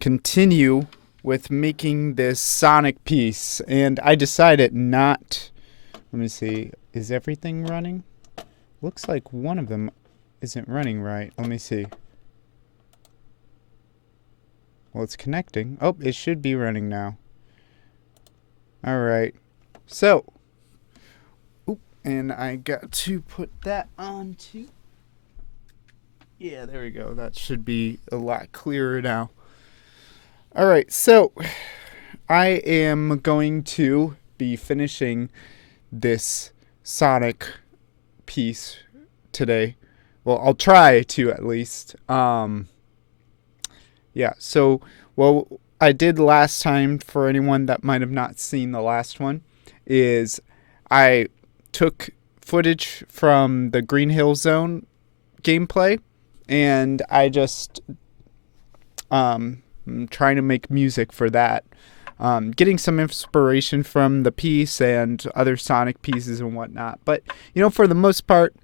continue with making this Sonic piece, and I decided not. Let me see. Is everything running? Looks like one of them isn't running right. Let me see. Well, it's connecting. Oh, it should be running now. Alright. So. Oop, and I got to put that on too. Yeah, there we go. That should be a lot clearer now. Alright, so I am going to be finishing this Sonic piece today. Well, I'll try to at least. Yeah, so, well, I did last time, for anyone that might have not seen the last one, is I took footage from the Green Hill Zone gameplay, and I just I'm trying to make music for that. Getting some inspiration from the piece and other Sonic pieces and whatnot. But, for the most part,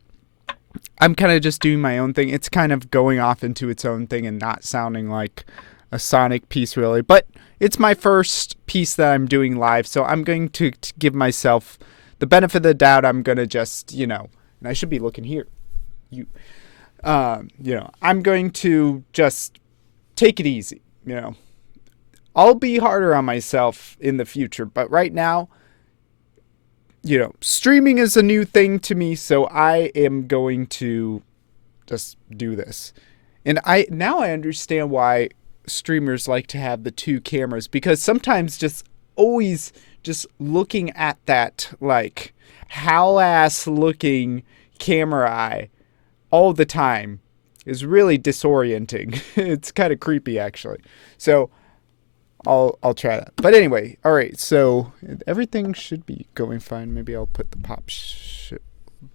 I'm kind of just doing my own thing. It's kind of going off into its own thing and not sounding like a Sonic piece, really. But it's my first piece that I'm doing live, so I'm going to give myself the benefit of the doubt. I'm going to just, and I should be looking here. I'm going to just take it easy, I'll be harder on myself in the future, but right now, streaming is a new thing to me, so I am going to just do this. And now I understand why streamers like to have the two cameras, because sometimes just always just looking at that, like, how-ass looking camera eye all the time is really disorienting. It's kind of creepy, actually. So I'll try that. But anyway, all right. So everything should be going fine. Maybe I'll put the pop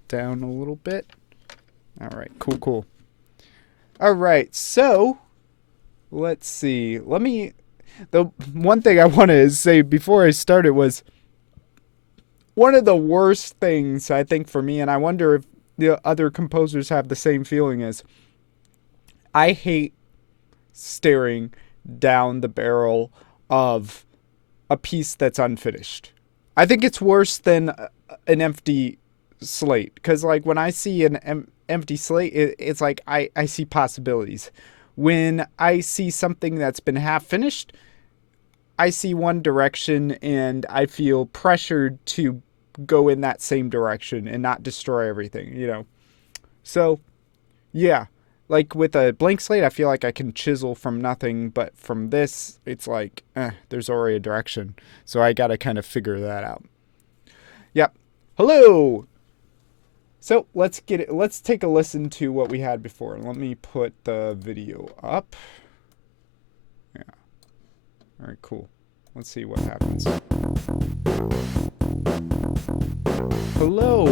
down a little bit. All right. Cool. All right. So let's see. The one thing I want to say before I started was one of the worst things, I think, for me, and I wonder if the other composers have the same feeling, is I hate staring down the barrel of a piece that's unfinished. I think it's worse than an empty slate, because like when I see an empty slate, it's like I see possibilities. When I see something that's been half finished, I see one direction and I feel pressured to go in that same direction and not destroy everything, So, yeah. Like with a blank slate, I feel like I can chisel from nothing, but from this, it's like, there's already a direction. So I gotta kind of figure that out. Yep. Hello! So let's take a listen to what we had before. Let me put the video up. Yeah. Alright, cool. Let's see what happens. Hello.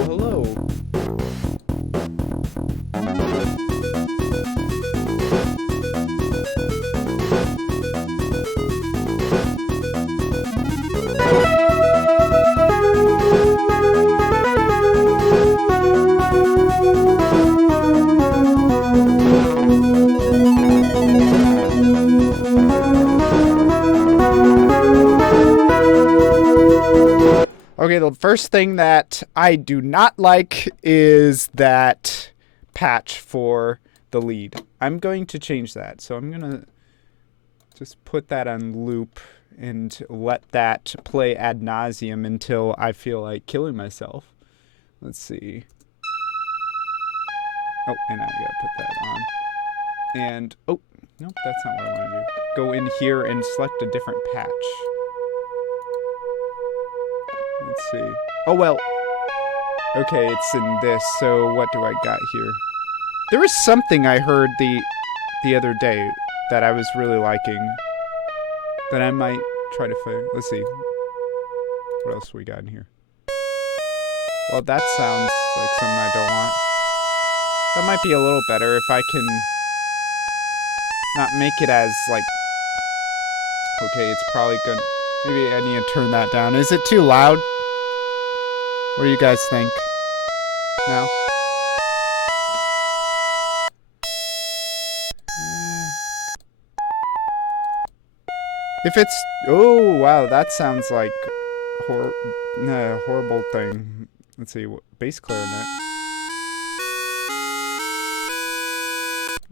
Okay, the first thing that I do not like is that patch for the lead. I'm going to change that. So I'm going to just put that on loop and let that play ad nauseum until I feel like killing myself. Let's see. Oh, and I gotta put that on. And, oh, nope, that's not what I want to do. Go in here and select a different patch. Let's see. Oh, well. Okay, it's in this, so what do I got here? There was something I heard the other day that I was really liking that I might try to find. Let's see. What else we got in here? Well, that sounds like something I don't want. That might be a little better if I can not make it as, like... Okay, it's probably good. Maybe I need to turn that down. Is it too loud? What do you guys think? No? If it's... Oh, wow, that sounds like horrible thing. Let's see, bass clarinet.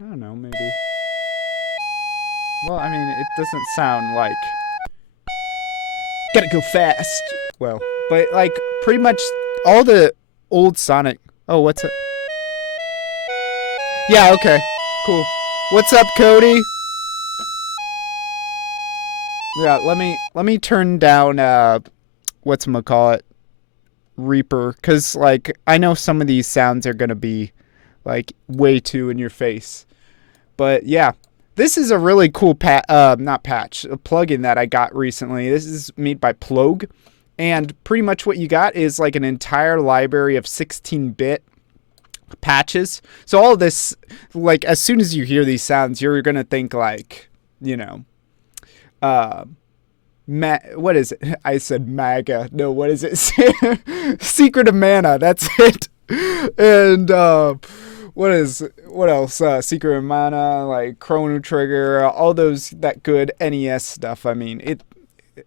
I don't know, maybe. Well, I mean, it doesn't sound like... Gotta go fast. Well, but like pretty much all the old Sonic... Oh, what's it? Yeah, okay. Cool. What's up, Cody? Yeah, let me turn down whatchamacallit, Reaper, cuz like I know some of these sounds are going to be like way too in your face. But yeah, this is a really cool not patch, a plugin that I got recently. This is made by Plogue, and pretty much what you got is like an entire library of 16-bit patches. So all of this, like as soon as you hear these sounds, you're going to think like, you know, what is it? I said MAGA. No, what is it? Secret of Mana. That's it. And what else? Secret of Mana, like Chrono Trigger, all those that good NES stuff. I mean,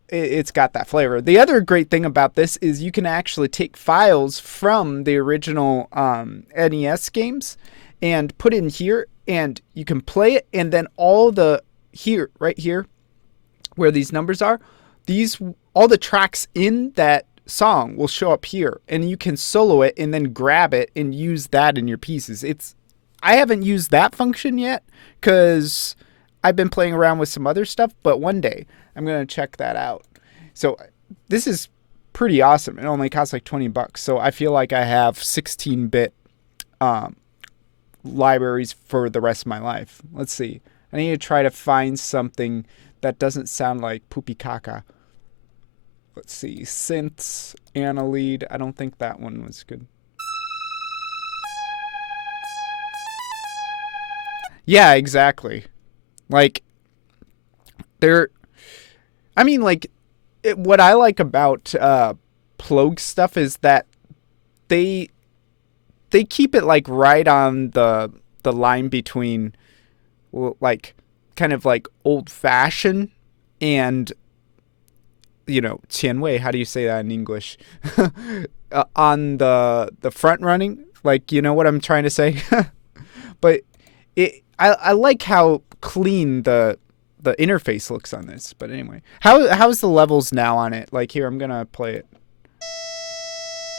it's got that flavor. The other great thing about this is you can actually take files from the original NES games and put it in here, and you can play it, and then all the right here where these numbers are, all the tracks in that song will show up here, and you can solo it and then grab it and use that in your pieces. I haven't used that function yet because I've been playing around with some other stuff, but one day I'm going to check that out. So this is pretty awesome. It only costs like $20. So I feel like I have 16-bit libraries for the rest of my life. Let's see. I need to try to find something that doesn't sound like poopy caca. Let's see. Synths, Annalead. I don't think that one was good. Yeah, exactly. Like, I mean, like, what I like about Plogue stuff is that they keep it, like, right on the line between, like, kind of like old-fashioned and, you know, Tianwei. How do you say that in English? On the front running, like, you know what I'm trying to say? But I like how clean the interface looks on this. But anyway, how's the levels now on it? Like here, I'm gonna play it.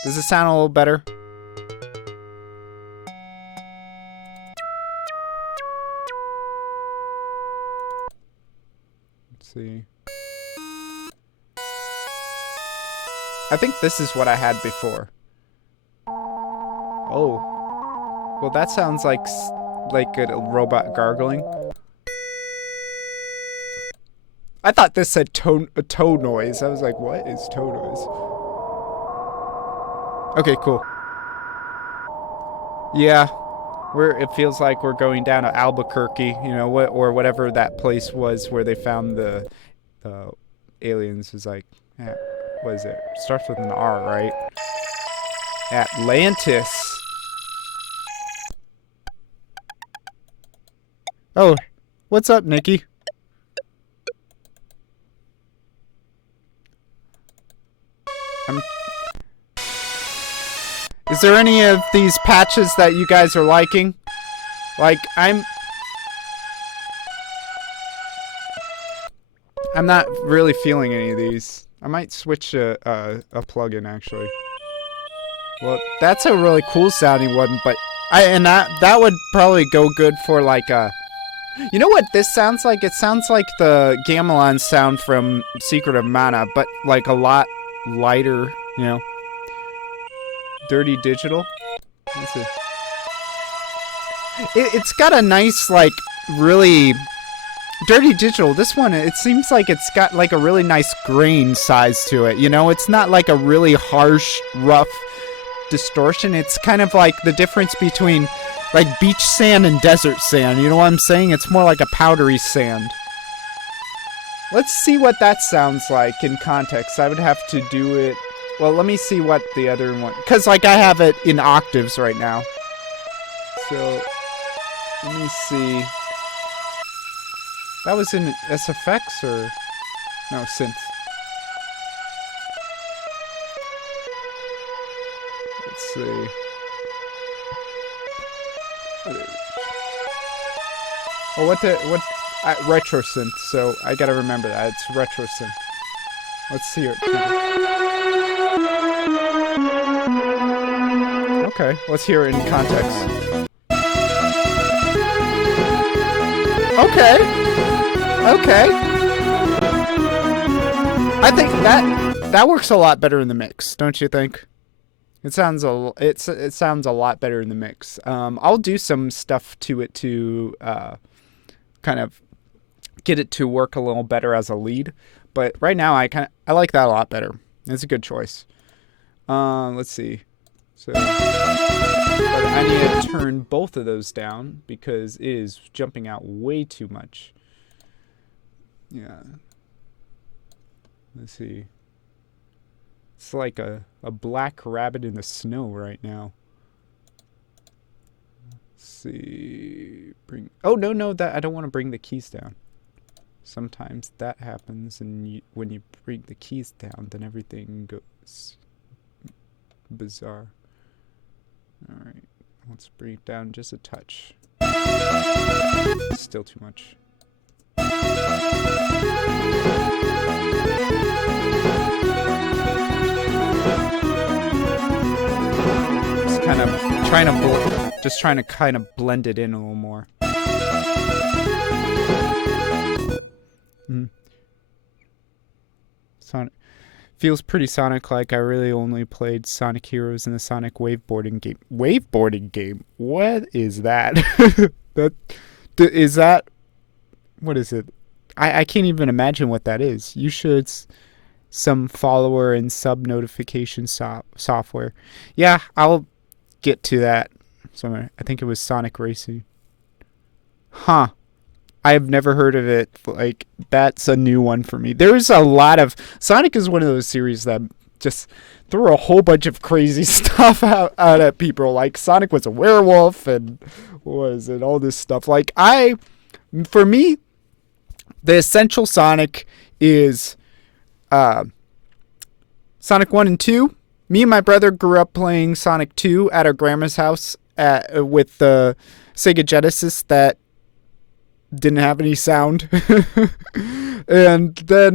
Does it sound a little better? Let's see. I think this is what I had before. Oh. Well, that sounds like a robot gargling. I thought this said a toe noise. I was like, what is toe noise? Okay, cool. Yeah. It feels like we're going down to Albuquerque, you know, or whatever that place was where they found the aliens. Is like, yeah, what is it? Starts with an R, right? Atlantis. Oh, what's up, Nikki? Is there any of these patches that you guys are liking? Like, I'm not really feeling any of these. I might switch a plugin, actually. Well, that's a really cool sounding one, but that would probably go good for like a... You know what this sounds like? It sounds like the Gamelan sound from Secret of Mana, but like a lot lighter, you know. Dirty Digital. Let's see. It's got a nice, like, really... Dirty Digital, this one, it seems like it's got like a really nice grain size to it, you know? It's not like a really harsh, rough distortion. It's kind of like the difference between like beach sand and desert sand, you know what I'm saying? It's more like a powdery sand. Let's see what that sounds like in context. I would have to do it... Well, let me see what the other one... Because, like, I have it in octaves right now. So, let me see. That was in SFX, or... No, synths. Let's see. Oh, what retro synth? So I gotta remember that it's retro synth. Let's hear it. Okay, let's hear it in context. Okay. I think that works a lot better in the mix, don't you think? It sounds a lot better in the mix. I'll do some stuff to it to kind of get it to work a little better as a lead, but right now I like that a lot better. It's a good choice. Let's see. So, but I need to turn both of those down because it is jumping out way too much. Yeah. Let's see. It's like a black rabbit in the snow right now. Let's see. Oh, no, that I don't want to bring the keys down. Sometimes that happens, and when you bring the keys down, then everything goes bizarre. Alright, let's bring it down just a touch. Still too much. Just kind of trying to kind of blend it in a little more. Sonic feels pretty Sonic-like. I really only played Sonic Heroes in the Sonic Waveboarding game. Waveboarding game? What is that? What is it? I can't even imagine what that is. You should some follower and sub notification software. Yeah, I'll get to that somewhere. I think it was Sonic Racing. Huh. I've never heard of it. Like, that's a new one for me. There's a lot of... Sonic is one of those series that just throw a whole bunch of crazy stuff out at people. Like, Sonic was a werewolf and all this stuff. Like, for me, the essential Sonic is Sonic 1 and 2. Me and my brother grew up playing Sonic 2 at our grandma's house with the Sega Genesis that didn't have any sound. And then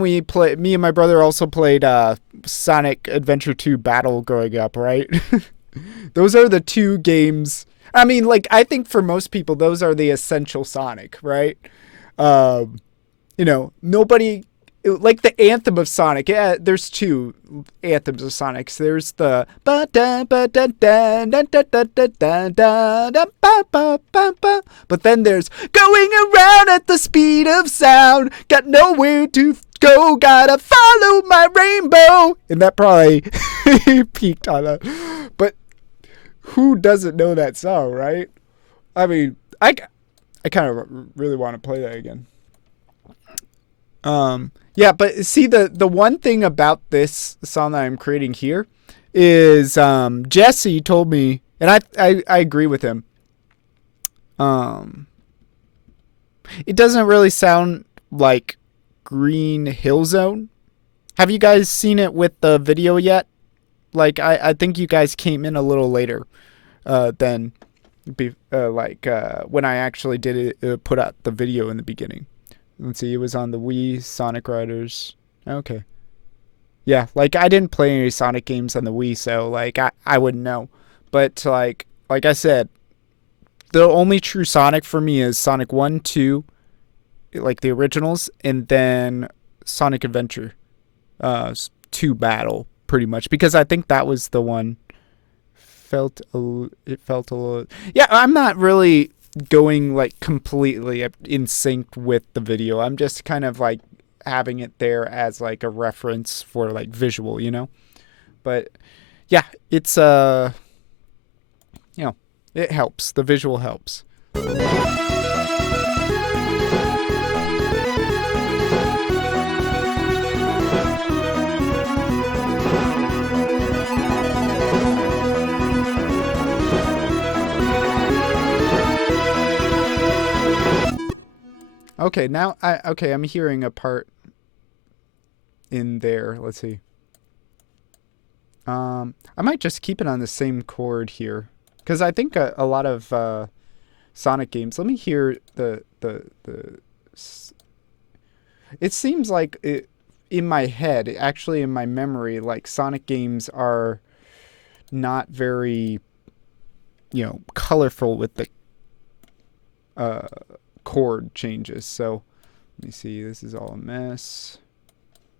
me and my brother also played Sonic Adventure 2 Battle growing up, right? Those are the two games. I mean, like, I think for most people those are the essential Sonic, right? Nobody, like the anthem of Sonic. Yeah, there's two anthems of Sonic's. There's the but then there's going around at the speed of sound, got nowhere to go, gotta follow my rainbow. And that probably peaked on that. But who doesn't know that song, right? I mean, I kind of really want to play that again. Yeah, but see, the one thing about this song that I'm creating here is Jesse told me, and I agree with him. It doesn't really sound like Green Hill Zone. Have you guys seen it with the video yet? Like, I think you guys came in a little later than when I actually did it, put out the video in the beginning. Let's see, it was on the Wii, Sonic Riders. Okay. Yeah, like, I didn't play any Sonic games on the Wii, so, like, I wouldn't know. But, like I said, the only true Sonic for me is Sonic 1, 2, like, the originals, and then Sonic Adventure 2 Battle, pretty much. Because I think that was the one felt a little... Yeah, I'm not really going like completely in sync with the video. I'm just kind of like having it there as like a reference for like visual, you know. But yeah, it's it helps. The visual helps. Okay, now I'm hearing a part in there. Let's see. I might just keep it on the same chord here, because I think a lot of Sonic games. Let me hear the. It seems like in my head, actually in my memory, like Sonic games are not very, colorful with the uh, chord changes. So let me see. This is all a mess.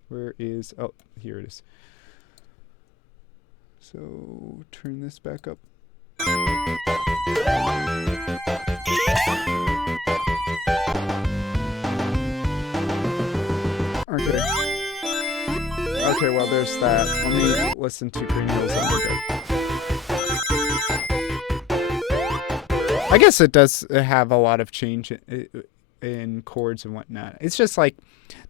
Where is? Oh, here it is. So turn this back up. Okay. Okay, well, there's that. Let me listen to Green Hills Underground. I guess it does have a lot of change in chords and whatnot. It's just like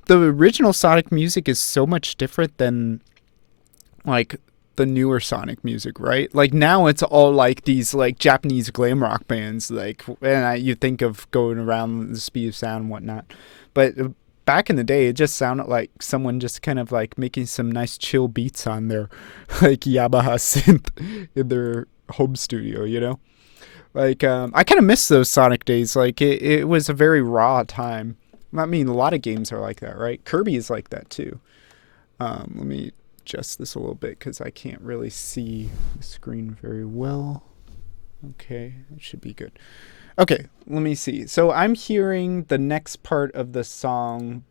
the original Sonic music is so much different than like the newer Sonic music, right? Like now it's all like these like Japanese glam rock bands, like, and you think of going around the speed of sound and whatnot, but back in the day, it just sounded like someone just kind of like making some nice chill beats on their like Yamaha synth in their home studio, Like, I kind of miss those Sonic days. Like, it was a very raw time. I mean, a lot of games are like that, right? Kirby is like that, too. Let me adjust this a little bit because I can't really see the screen very well. Okay, it should be good. Okay, let me see. So I'm hearing the next part of the song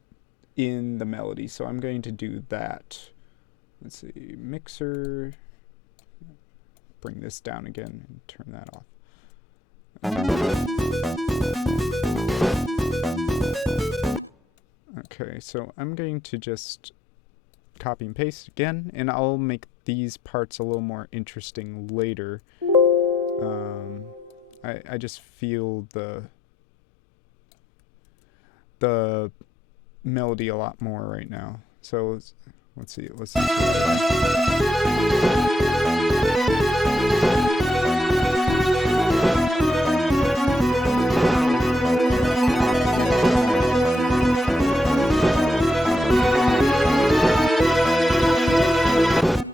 in the melody, so I'm going to do that. Let's see, mixer. Bring this down again and turn that off. Okay, so I'm going to just copy and paste again, and I'll make these parts a little more interesting later. I just feel the melody a lot more right now. So let's see.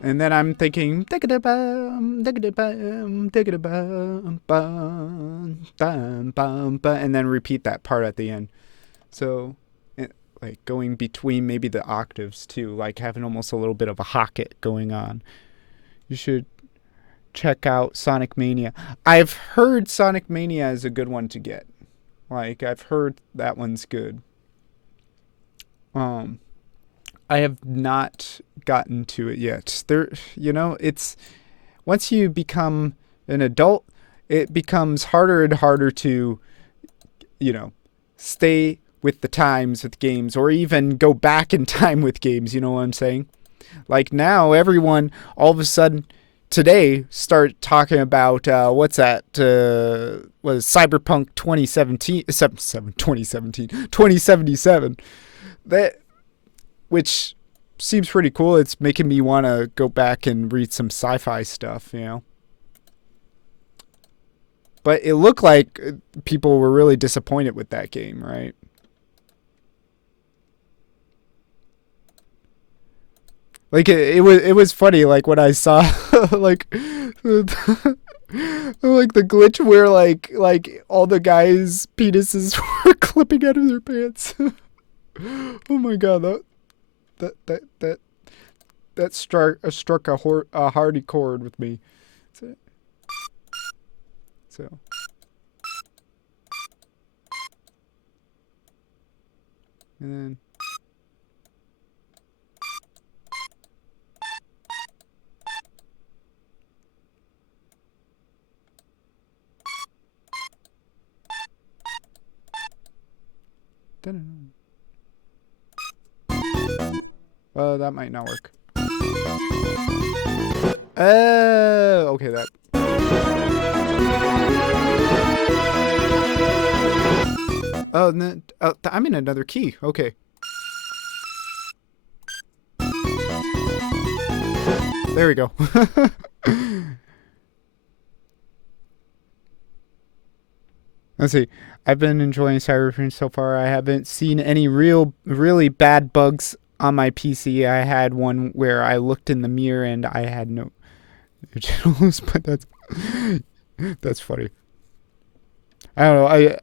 And then I'm thinking, and then repeat that part at the end. So, like going between maybe the octaves too, like having almost a little bit of a hocket going on. You should check out Sonic Mania. I've heard Sonic Mania is a good one to get. Like, I've heard that one's good. I have not gotten to it yet. It's once you become an adult, it becomes harder and harder to, stay with the times with games or even go back in time with games. You know what I'm saying? Like now, everyone all of a sudden today start talking about what's that? Was Cyberpunk 2077? That. Which seems pretty cool. It's making me want to go back and read some sci-fi stuff, But it looked like people were really disappointed with that game, right? Like it was funny. Like when I saw like like the glitch where like all the guys' penises were clipping out of their pants. Oh my god, that struck a hardy chord with me. So and then that might not work. Okay, that. Oh, I'm in another key. Okay. There we go. Let's see. I've been enjoying Cyberpunk so far. I haven't seen any really bad bugs on my PC. I had one where I looked in the mirror and I had no originals, but that's funny. I don't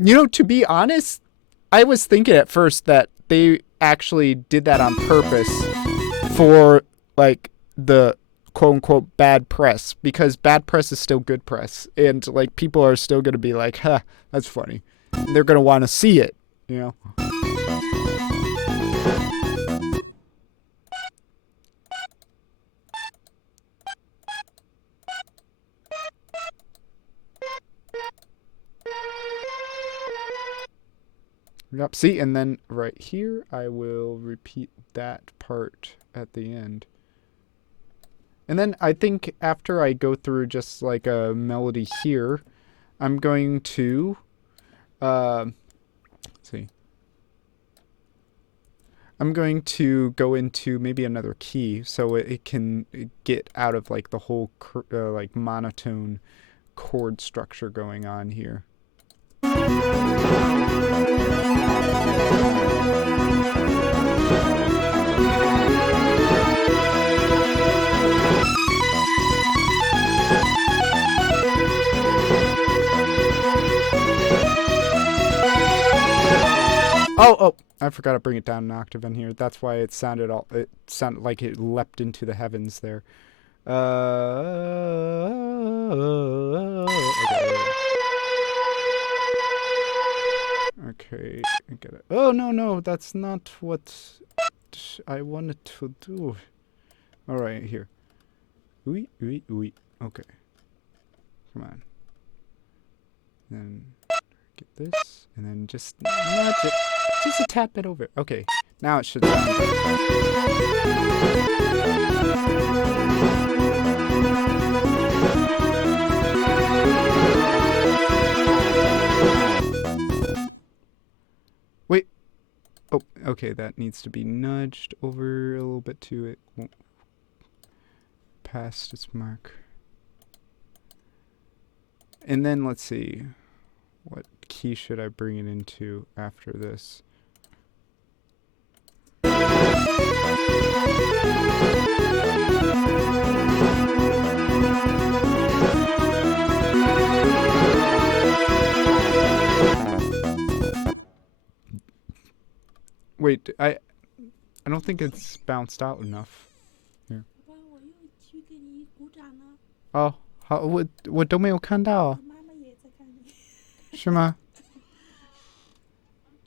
know. To be honest, I was thinking at first that they actually did that on purpose for like the quote unquote bad press, because bad press is still good press, and like people are still gonna be like, huh, that's funny. And they're gonna want to see it, you know. Yep. See, and then right here, I will repeat that part at the end. And then I think after I go through just like a melody here, I'm going to, let's see. I'm going to go into maybe another key so it can get out of like the whole like monotone chord structure going on here. Oh, I forgot to bring it down an octave in here. That's why it sounded like it leapt into the heavens there. Okay, I get it. Oh, no, that's not what I wanted to do. Alright, here. Oui. Okay. Come on. Then get this, and then just nudge it. Just a tap it over. Okay, now it should sound good. Wait. Oh, okay, that needs to be nudged over a little bit too. It won't pass its mark. And then let's see. What key should I bring it into after this? Wait, I don't think it's bounced out enough. Here. Oh, 好，我都没有看到，是吗？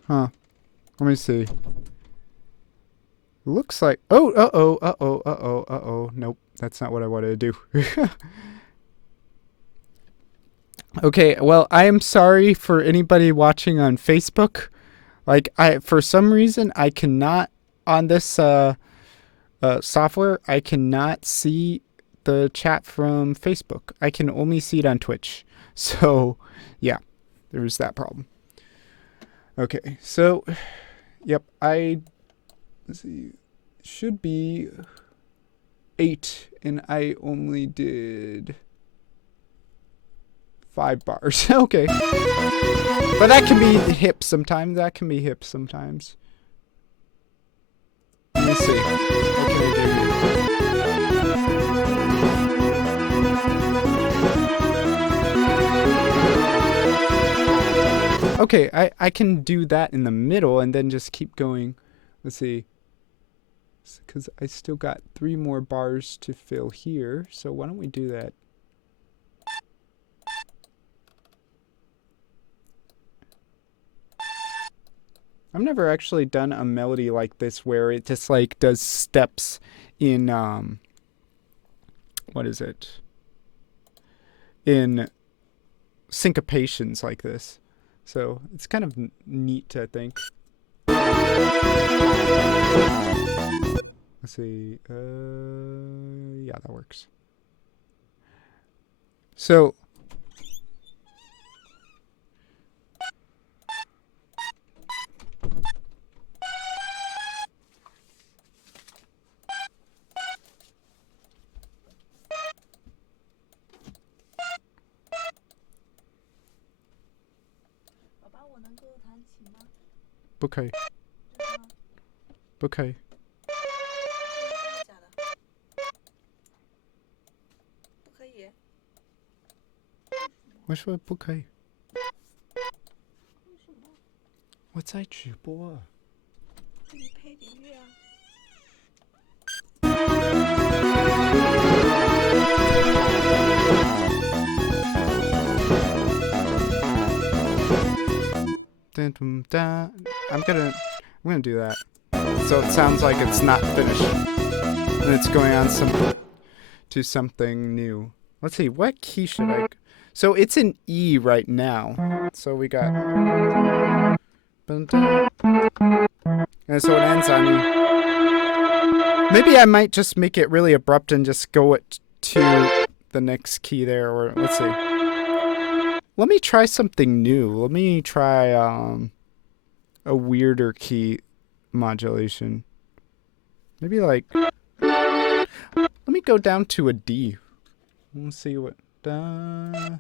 Huh. Let me see. Looks like. Oh, uh-oh. Nope, that's not what I wanted to do. Okay, well, I am sorry for anybody watching on Facebook. Like, for some reason, I cannot, on this software, I cannot see the chat from Facebook. I can only see it on Twitch. So, yeah, there's that problem. Okay, so, yep, let's see, should be 8, and I only did 5 bars. Okay. But that can be hip sometimes. Let me see. What can I do here? Okay, I can do that in the middle and then just keep going. Let's see. Because I still got 3 more bars to fill here. So why don't we do that? I've never actually done a melody like this where it just like does steps in what is it? In syncopations like this. So it's kind of neat, I think. Let's see. Yeah, that works. So 不可以，不可以。假的，不可以。我说不可以。我在直播啊。给你配点乐啊。I'm gonna do that. So it sounds like it's not finished, and it's going on to something new. Let's see, what key should I? So it's in E right now. So we got, and so it ends on E. Maybe I might just make it really abrupt and just go it to the next key there, or let's see. Let me try something new. Let me try a weirder key modulation. Maybe like, let me go down to a D. Let's see what. And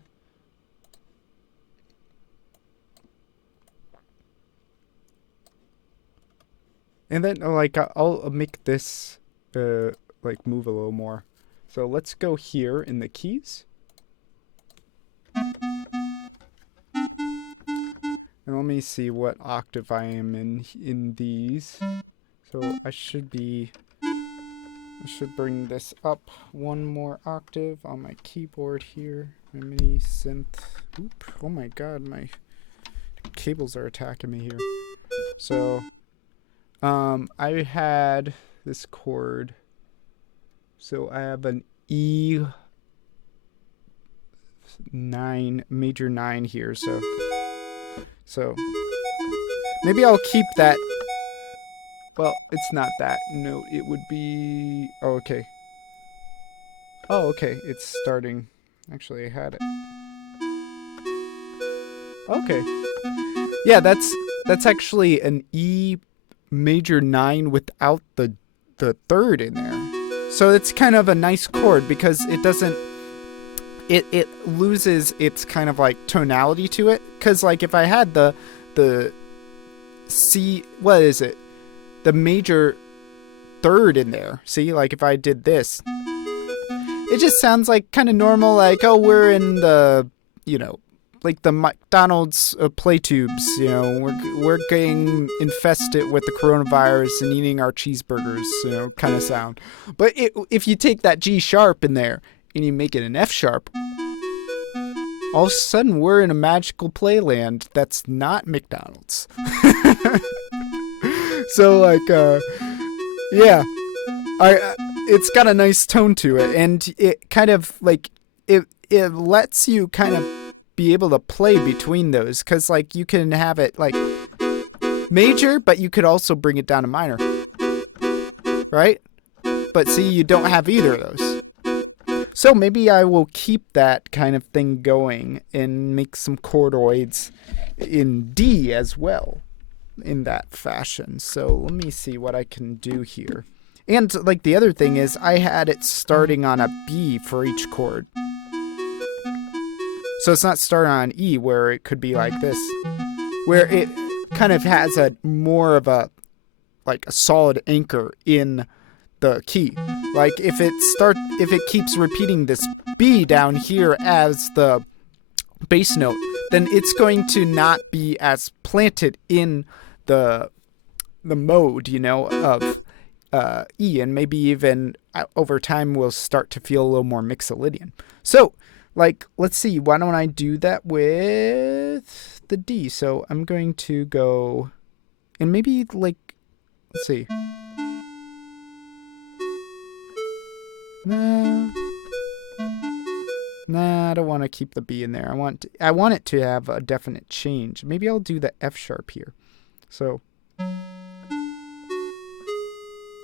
then like I'll make this like move a little more. So let's go here in the keys. And let me see what octave I am in these. So I should bring this up one more octave on my keyboard here. My mini synth. Oop, oh my god, my cables are attacking me here. So I had this chord. So I have an E9, major 9 here, so maybe I'll keep that. Well, it's not that note. It would be... Oh, okay. Oh, okay. It's starting. Actually, I had it. Okay. Yeah, that's actually an E major 9 without the third in there. So it's kind of a nice chord because it doesn't... It loses its kind of like tonality to it. Because like if I had the C... What is it? The major third in there. See, like if I did this, it just sounds like kind of normal, like, oh, we're in the, you know, like the McDonald's play tubes, you know, we're getting infested with the coronavirus and eating our cheeseburgers, you know, kind of sound. But if you take that G sharp in there and you make it an F sharp, all of a sudden we're in a magical playland that's not McDonald's. So like, yeah, it's got a nice tone to it, and it kind of like it lets you kind of be able to play between those, because like you can have it like major, but you could also bring it down to minor, right? But see, you don't have either of those. So maybe I will keep that kind of thing going and make some chordoids in D as well in that fashion. So let me see what I can do here. And like the other thing is I had it starting on a B for each chord. So it's not starting on E where it could be like this, where it kind of has a more of a like a solid anchor in the key. Like if it keeps repeating this B down here as the bass note, then it's going to not be as planted in the mode, you know, of E, and maybe even over time we'll start to feel a little more Mixolydian. So, like, let's see, why don't I do that with the D? So I'm going to go, and maybe like, let's see. Nah, I don't want to keep the B in there. I want it to have a definite change. Maybe I'll do the F sharp here. So,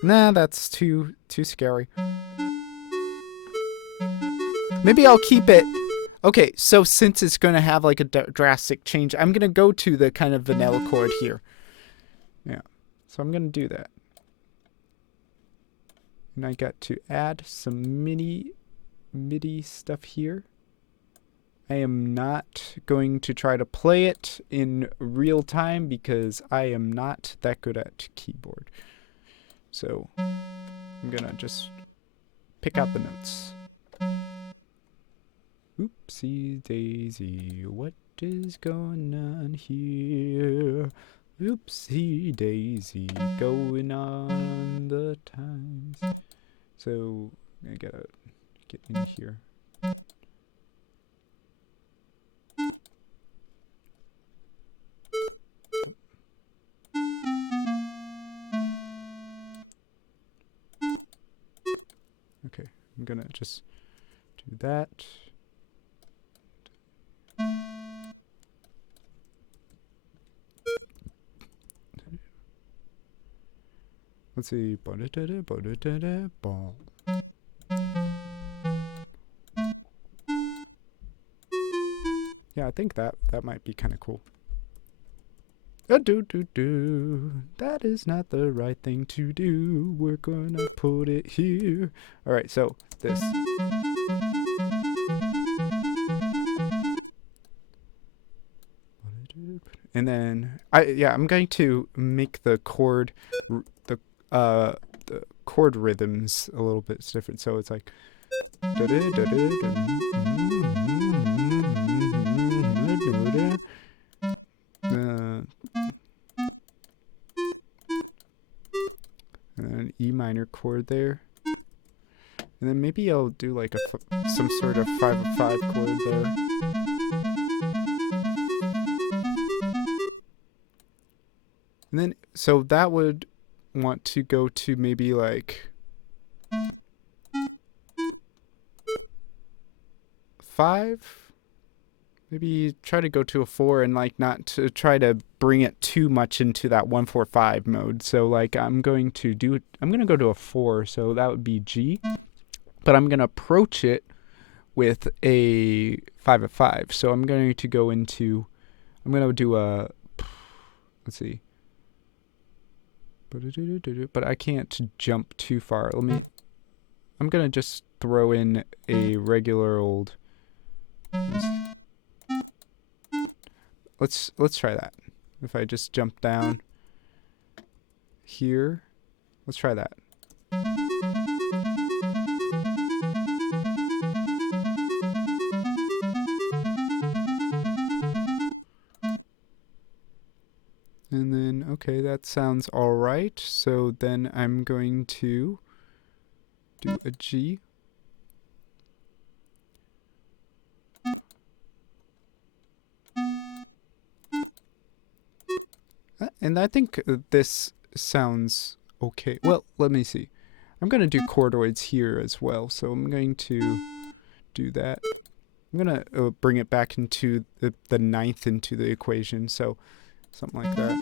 nah, that's too scary. Maybe I'll keep it. Okay, so since it's going to have like a drastic change, I'm going to go to the kind of vanilla chord here. Yeah, so I'm going to do that. And I got to add some MIDI stuff here. I am not going to try to play it in real time because I am not that good at keyboard. So I'm gonna just pick out the notes. Oopsie daisy, what is going on here? Oopsie daisy, going on the times. So I gotta get in here. Okay, I'm gonna just do that. Let's see. Yeah, I think that might be kind of cool. That is not the right thing to do. We're gonna put it here. All right, so this. And then I'm going to make the chord rhythms a little bit different. So it's like and an E minor chord there. And then maybe I'll do like some sort of 5/5 chord there. And then, so that would want to go to maybe like 5. Maybe try to go to a 4 and like not to try to bring it too much into that 1/4/5 mode. So like I'm gonna go to a 4, so that would be G. But I'm gonna approach it with a 5/5. So I'm going to go into, I'm gonna do a, let's see. But I can't jump too far. I'm gonna just throw in a regular old. Let's try that. If I just jump down here, let's try that. And then, okay, that sounds all right. So then I'm going to do a G. And I think this sounds okay. Well, let me see. I'm going to do chordoids here as well. So I'm going to do that. I'm going to bring it back into the ninth into the equation. So something like that.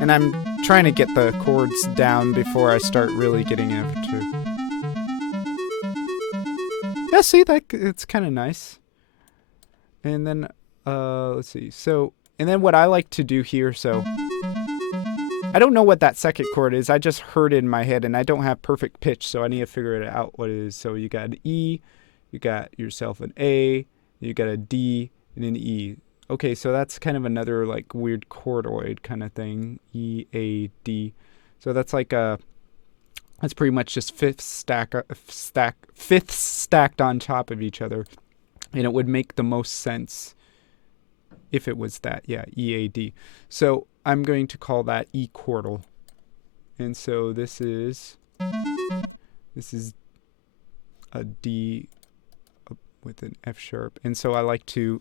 And I'm trying to get the chords down before I start really getting into. Yeah, see, that it's kind of nice. And then, let's see. So, and then what I like to do here, so I don't know what that second chord is. I just heard it in my head, and I don't have perfect pitch, so I need to figure it out what it is. So you got an E, you got yourself an A, you got a D, and an E. Okay, so that's kind of another like weird chordoid kind of thing. E, A, D. So that's like that's pretty much just fifths stacked on top of each other, and it would make the most sense if it was that. Yeah, E, A, D. So I'm going to call that E chordal, and so this is a D with an F sharp, and so I like to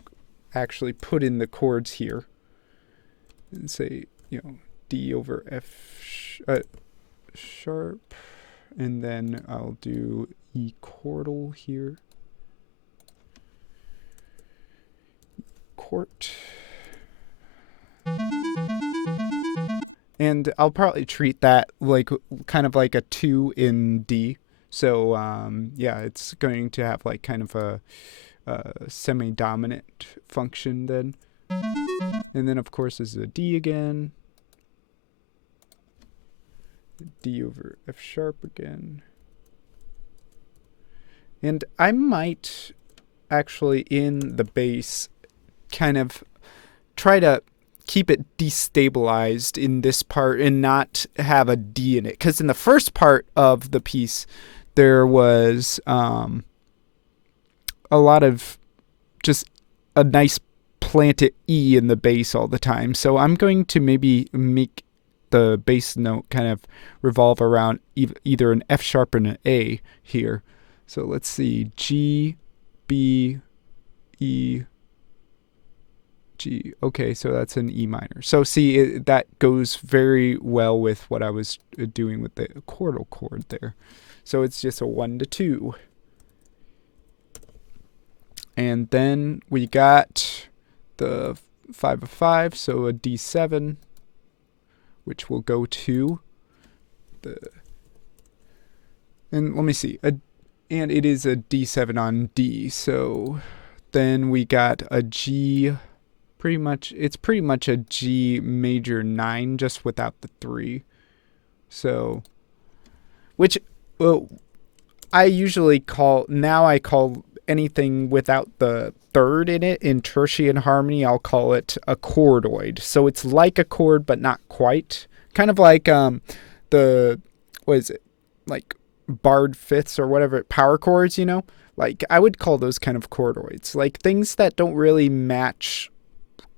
actually put in the chords here and say, D over F sharp, and then I'll do E chordal here. Chord. And I'll probably treat that like kind of like a 2 in D. So yeah, it's going to have like kind of a semi-dominant function then. And then of course is a D again. D over F sharp again. And I might actually in the bass kind of try to keep it destabilized in this part and not have a D in it. Because in the first part of the piece, there was a lot of just a nice planted E in the bass all the time. So I'm going to maybe make the bass note kind of revolve around either an F sharp and an A here. So let's see, G, B, E, G. Okay, so that's an E minor. So see, that goes very well with what I was doing with the chordal chord there. So it's just a 1 to 2. And then we got the 5 of 5, so a D7, which will go to the, and let me see, and it is a D7 on D, so then we got a G, it's pretty much a G major 9, just without the 3, so, which, well, I call anything without the third in it in tertian harmony, I'll call it a chordoid. So it's like a chord, but not quite. Kind of like what is it? Like barred fifths or whatever, power chords, you know? Like I would call those kind of chordoids. Like things that don't really match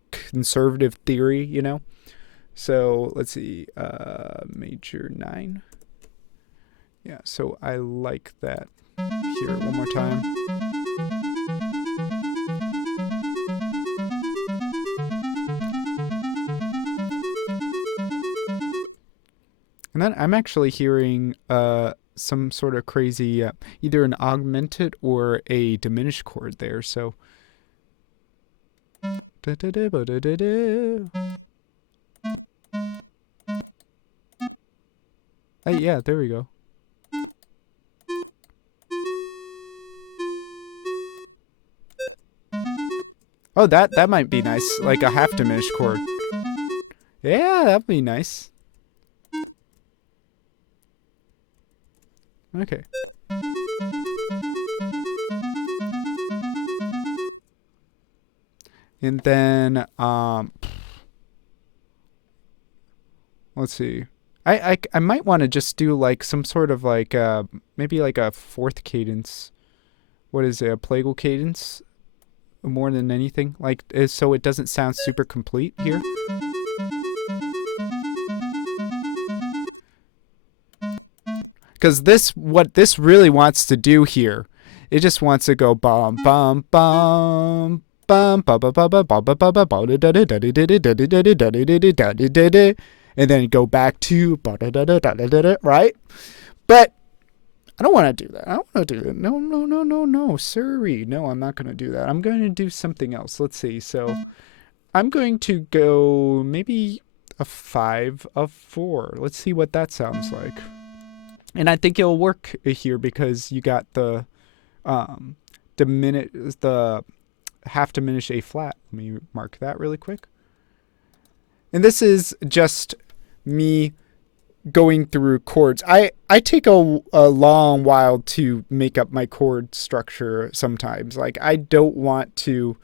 conservative theory, you know? So let's see, major 9. Yeah, so I like that. Here, one more time. And then I'm actually hearing some sort of crazy, either an augmented or a diminished chord there. So, yeah, there we go. Oh, that might be nice, like a half diminished chord. Yeah, that'd be nice. Okay. And then, let's see. I might want to just do like some sort of like, maybe like a fourth cadence. What is it, a plagal cadence? More than anything, like, so it doesn't sound super complete here. Because what this really wants to do here, it just wants to go bum bum bum bum bum bum bum bum bum bum bum, and then go back to right. But I don't want to do that. I don't want to do that. No, sorry. No, I'm not going to do that. I'm going to do something else. Let's see. So I'm going to go maybe a 5 of 4. Let's see what that sounds like. And I think it'll work here because you got the the half diminished A flat. Let me mark that really quick. And this is just me going through chords. I take a long while to make up my chord structure sometimes. Like I don't want to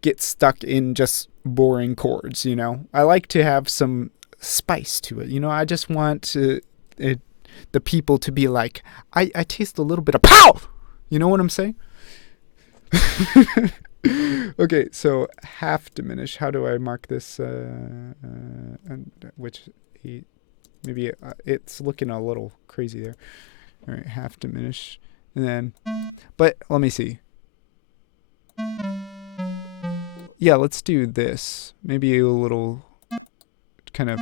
get stuck in just boring chords, you know. I like to have some spice to it, you know. I just want the people to be like, I taste a little bit of pow! You know what I'm saying? Okay, so half diminished. How do I mark this? Which maybe it's looking a little crazy there. All right, half diminished, and then, but let me see. Yeah, let's do this. Maybe a little kind of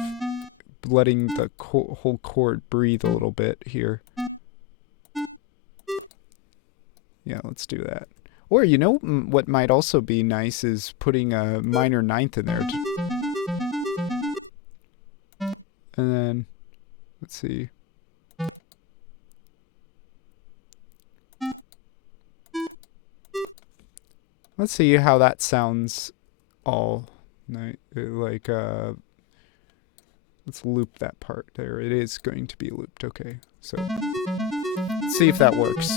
letting the whole chord breathe a little bit here. Yeah, let's do that. Or, you know, what might also be nice is putting a minor ninth in there. And then, let's see. Let's see how that sounds all night. Like, let's loop that part there. It is going to be looped. Okay, so let's see if that works.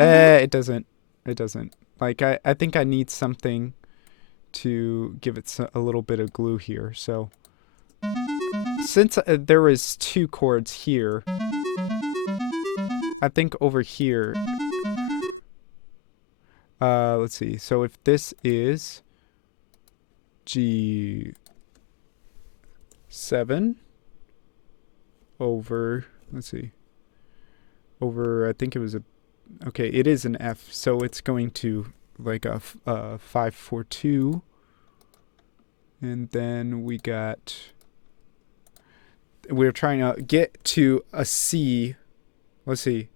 It doesn't. It doesn't. Like, I think I need something to give it a little bit of glue here. So, since there was 2 chords here, I think over here, let's see. So if this is G7 over, let's see, over, I think it was okay, it is an F. So it's going to like a 5-4-2. And then we're trying to get to a C. Let's see.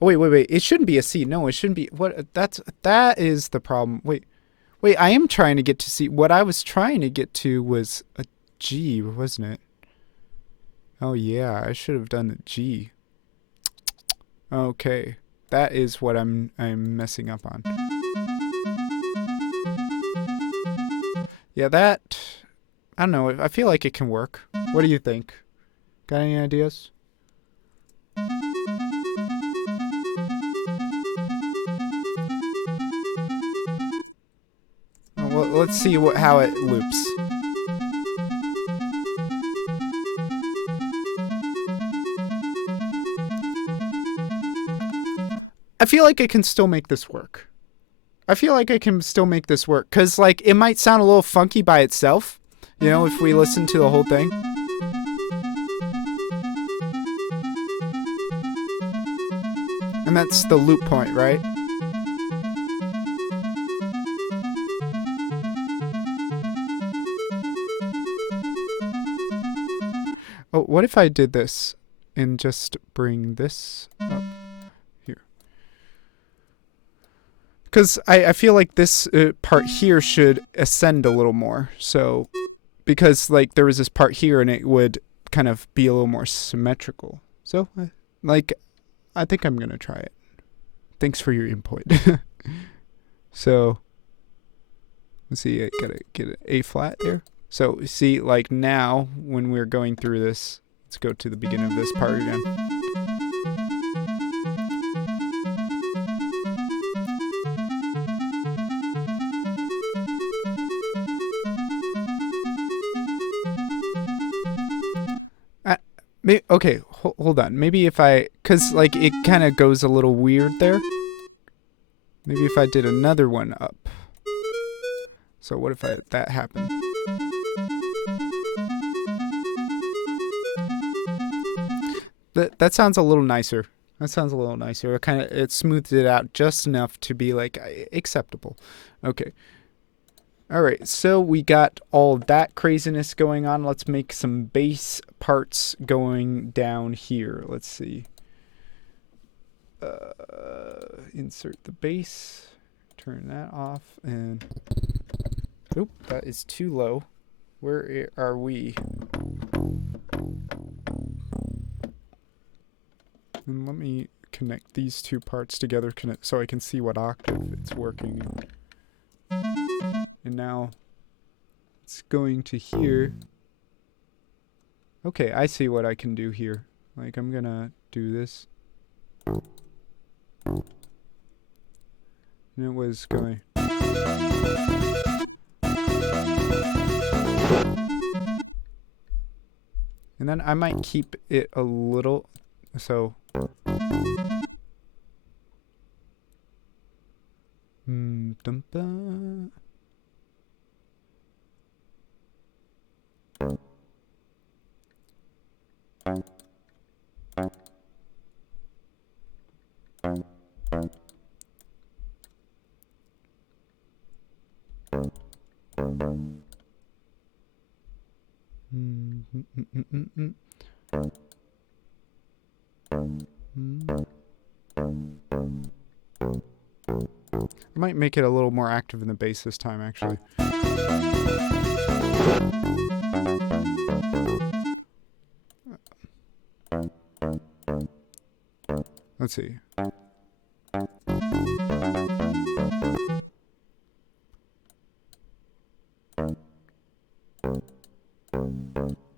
Oh, wait. It shouldn't be a C. No, it shouldn't be. That is the problem. Wait. I am trying to get to C. What I was trying to get to was a G, wasn't it? Oh yeah, I should have done the G. Okay, that is what I'm messing up on. Yeah, that, I don't know. I feel like it can work. What do you think? Got any ideas? Well, let's see how it loops. I feel like I can still make this work. Because, like, it might sound a little funky by itself, you know, if we listen to the whole thing. And that's the loop point, right? Oh, what if I did this and just bring this up here? Because I feel like this part here should ascend a little more. So, because, like, there was this part here and it would kind of be a little more symmetrical. So, like, I think I'm going to try it. Thanks for your input. So, let's see, I gotta get an A flat there. So, see, like, now, when we're going through this, let's go to the beginning of this part again. Okay, hold on. Maybe if because, like, it kind of goes a little weird there. Maybe if I did another one up. So what if that happened? That sounds a little nicer. It smoothed it out just enough to be, like, acceptable. Okay. All right, so we got all that craziness going on. Let's make some bass parts going down here. Let's see. Insert the bass. Turn that off. And oop, that is too low. Where are we? And let me connect these 2 parts together so I can see what octave it's working in. And now it's going to here. Okay, I see what I can do here. Like, I'm gonna do this. And it was going. And then I might keep it a little, so. Dum-ba. I might make it a little more active in the bass this time, actually. Let's see.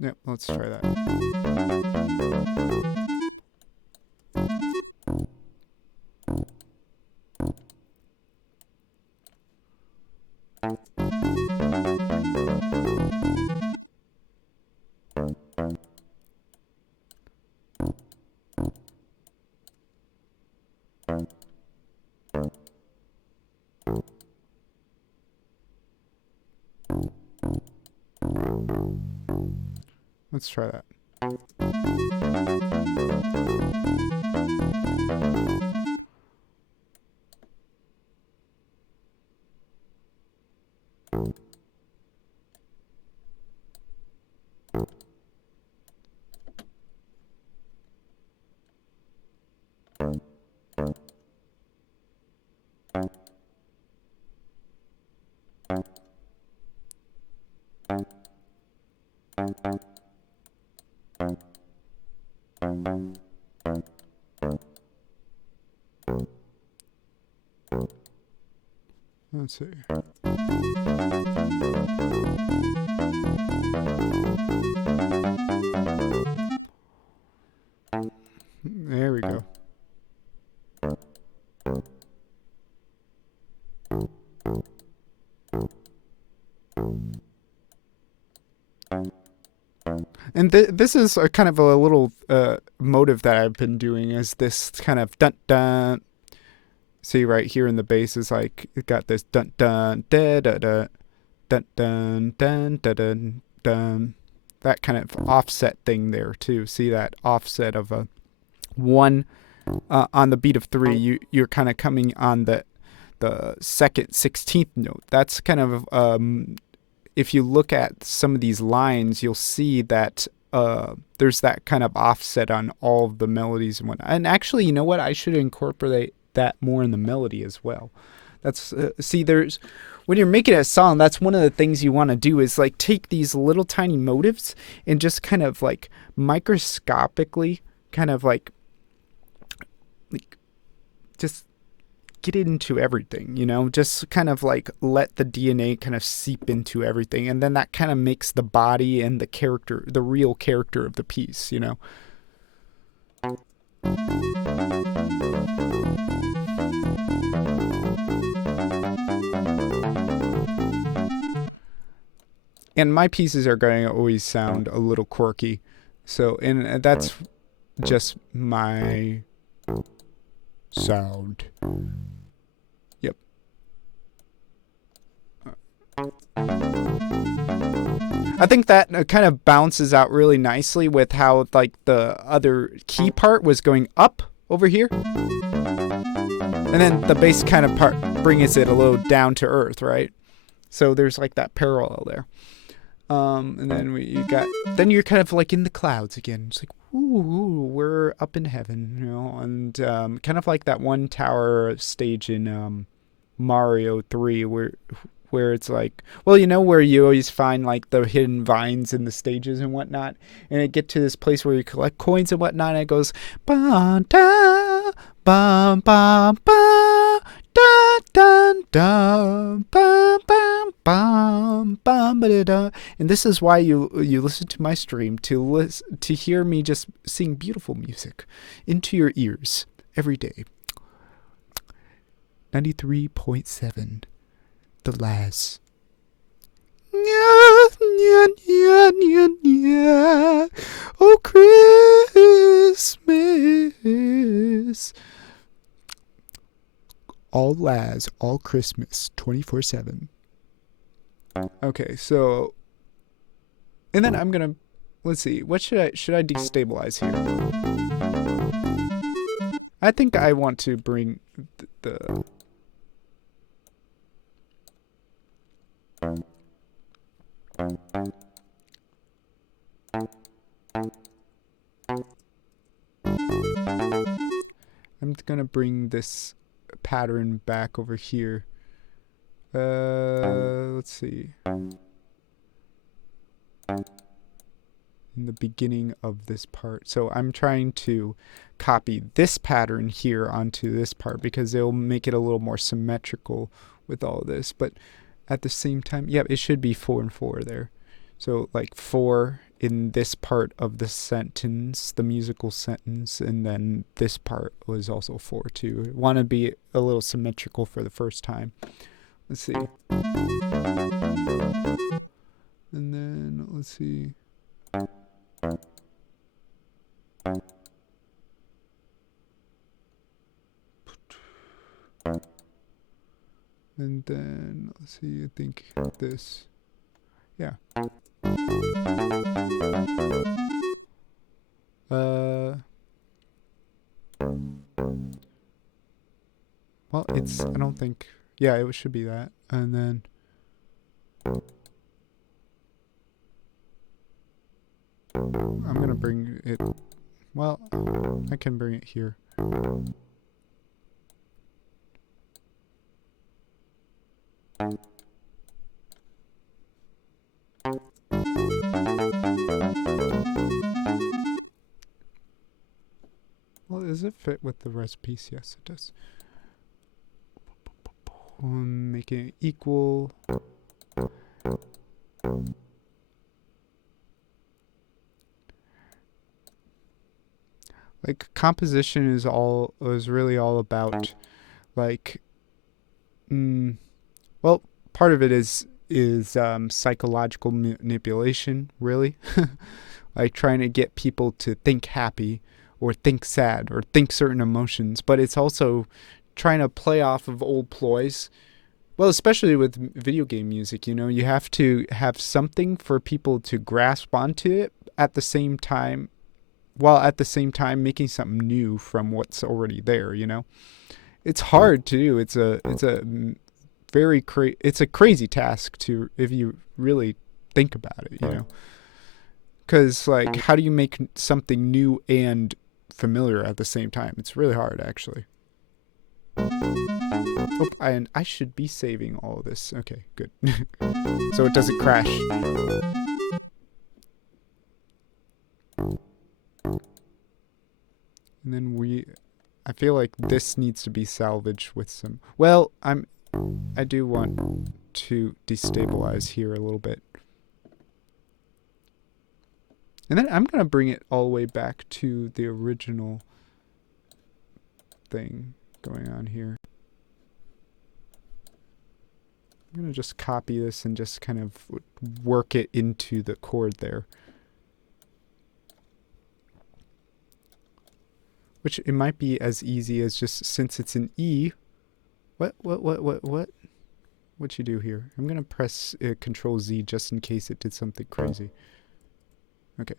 Yep, let's try that. Let's try that. Let's see. There we go. And this is a kind of a little motive that I've been doing, is this kind of dun dun. See right here in the bass is like it got this dun dun da da da dun dun dun dun dun dun. That kind of offset thing there too. See that offset of a one on the beat of three. You're kind of coming on the second 16th note. That's kind of if you look at some of these lines, you'll see that there's that kind of offset on all of the melodies and whatnot. And actually, you know what? I should incorporate that more in the melody as well. That's see, there's when you're making a song, that's one of the things you want to do is like take these little tiny motives and just kind of like microscopically kind of like just get it into everything, you know, just kind of like let the DNA kind of seep into everything. And then that kind of makes the body and the character, the real character of the piece, you know. And my pieces are going to always sound a little quirky. So, and that's just my sound. Yep. I think that kind of balances out really nicely with how like the other key part was going up over here. And then the bass kind of part brings it a little down to earth, right? So there's like that parallel there. And then then you're kind of like in the clouds again. It's like, ooh, we're up in heaven, you know, and kind of like that one tower stage in Mario 3 where it's like, well, you know, where you always find like the hidden vines in the stages and whatnot, and it get to this place where you collect coins and whatnot, and it goes ba da ba ba ba da da da ba ba ba ba ba da. And this is why you listen to my stream, to hear me just sing beautiful music into your ears every day. 93.7 The Laz. Oh, Christmas. All Laz, all Christmas, 24/7. Okay, so, and then I'm gonna, let's see, what should I destabilize here? I think I want to bring the I'm gonna bring this pattern back over here. Let's see. In the beginning of this part. So I'm trying to copy this pattern here onto this part because it'll make it a little more symmetrical with all this. But at the same time, yeah, it should be 4 and 4 there. So like 4 in this part of the sentence, the musical sentence, and then this part was also 4 too. Want to be a little symmetrical for the first time. Let's see. And then let's see. And then let's see, I think this. Yeah. Well, I don't think, yeah, it should be that. And then, I'm gonna bring it, well, I can bring it here. Well, does it fit with the recipes? Yes, it does. Making it equal. Like composition is really all about like well, part of it is psychological manipulation, really. Like trying to get people to think happy or think sad or think certain emotions, but it's also trying to play off of old ploys. Well, especially with video game music, you have to have something for people to grasp onto it at the same time, while at the same time making something new from what's already there. It's hard to do. It's a crazy task to, if you really think about it. Because like, how do you make something new and familiar at the same time? It's really hard, actually. Oh, and I should be saving all of this. Okay, good. So it doesn't crash. And then I feel like this needs to be salvaged with some, well, I do want to destabilize here a little bit. And then I'm going to bring it all the way back to the original thing going on here. I'm going to just copy this and just kind of work it into the chord there. Which it might be as easy as just, since it's an E. What you do here? I'm going to press Control Z just in case it did something crazy. Okay.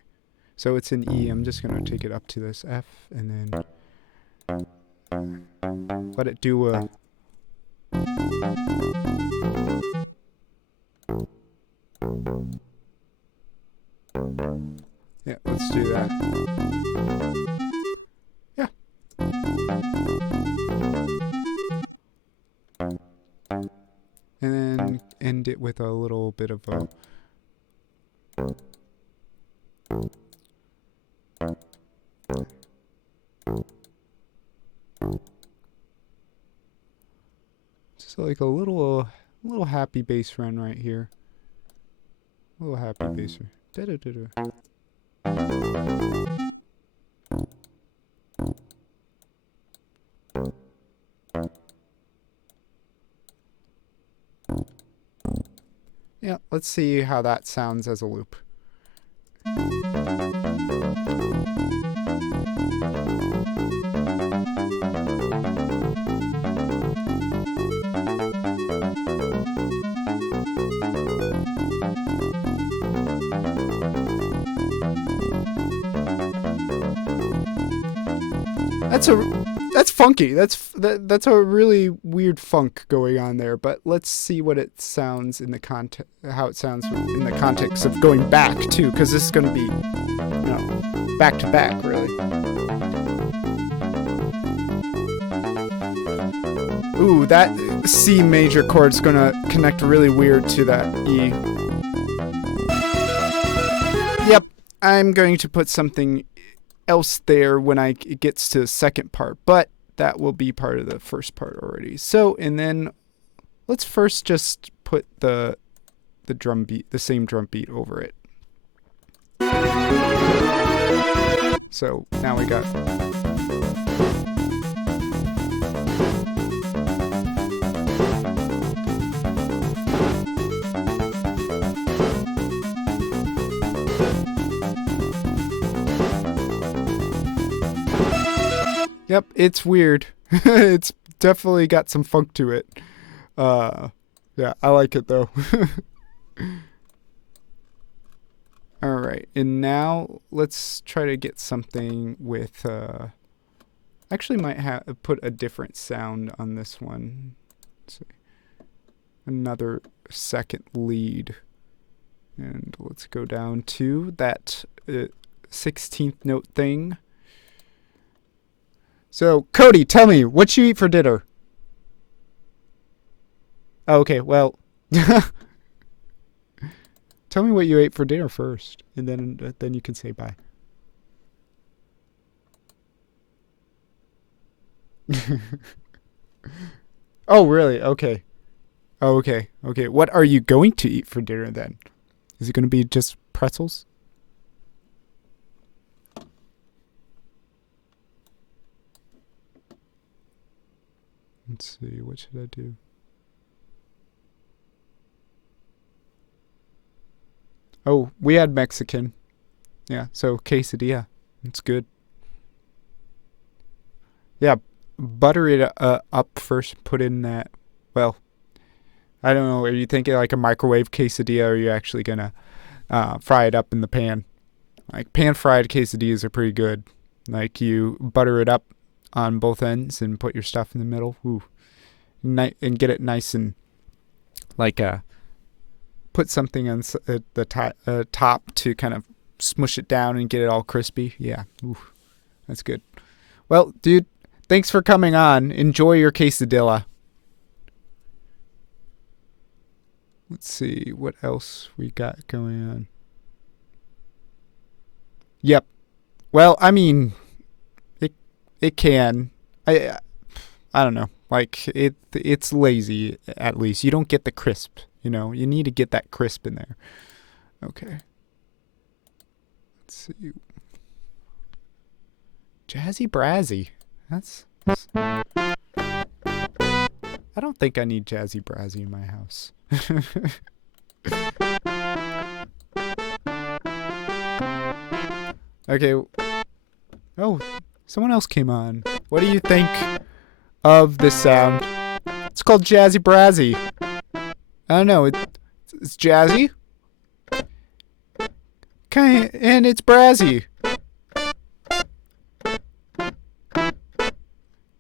So it's an E. I'm just going to take it up to this F and then let it do a... Yeah, let's do that. Yeah. And then end it with a little bit of a... Just like a little happy bass run right here. A little happy bass run. Da-da-da-da. Yeah, let's see how that sounds as a loop. That's funky. That's a really weird funk going on there. But let's see what it sounds in the how it sounds in the context of going back too, because this is going to be, back to back, really. Ooh, that C major chord's going to connect really weird to that E. Yep, I'm going to put something else there when it gets to the second part, but that will be part of the first part already. So, and then let's first just put the drum beat, the same drum beat over it. So now we got... Yep, it's weird. It's definitely got some funk to it. Yeah, I like it though. All right, and now let's try to get something with. Actually, might have put a different sound on this one. Let's see. Another second lead, and let's go down to that 16th note thing. So, Cody, tell me what you eat for dinner. Oh, okay, well, tell me what you ate for dinner first, and then you can say bye. Oh, really? Okay. Oh, okay. Okay. What are you going to eat for dinner then? Is it going to be just pretzels? Let's see. What should I do? Oh, we had Mexican. Yeah, so quesadilla. It's good. Yeah, butter it up first. Put in that. Well, I don't know. Are you thinking like a microwave quesadilla, or are you actually gonna fry it up in the pan? Like pan fried quesadillas are pretty good. Like you butter it up on both ends and put your stuff in the middle. Ooh, and get it nice and like put something on the top to kind of smush it down and get it all crispy. Yeah, ooh, that's good. Well, dude, thanks for coming on. Enjoy your quesadilla. Let's see what else we got going on. Yep. Well, I mean, it can. I don't know. Like it's lazy at least. You don't get the crisp, you know. You need to get that crisp in there. Okay. Let's see. Jazzy Brazzy. That's I don't think I need Jazzy Brazzy in my house. Okay. Oh, someone else came on. What do you think of this sound? It's called Jazzy Brazzy. I don't know. It's jazzy. Okay, and it's Brazzy.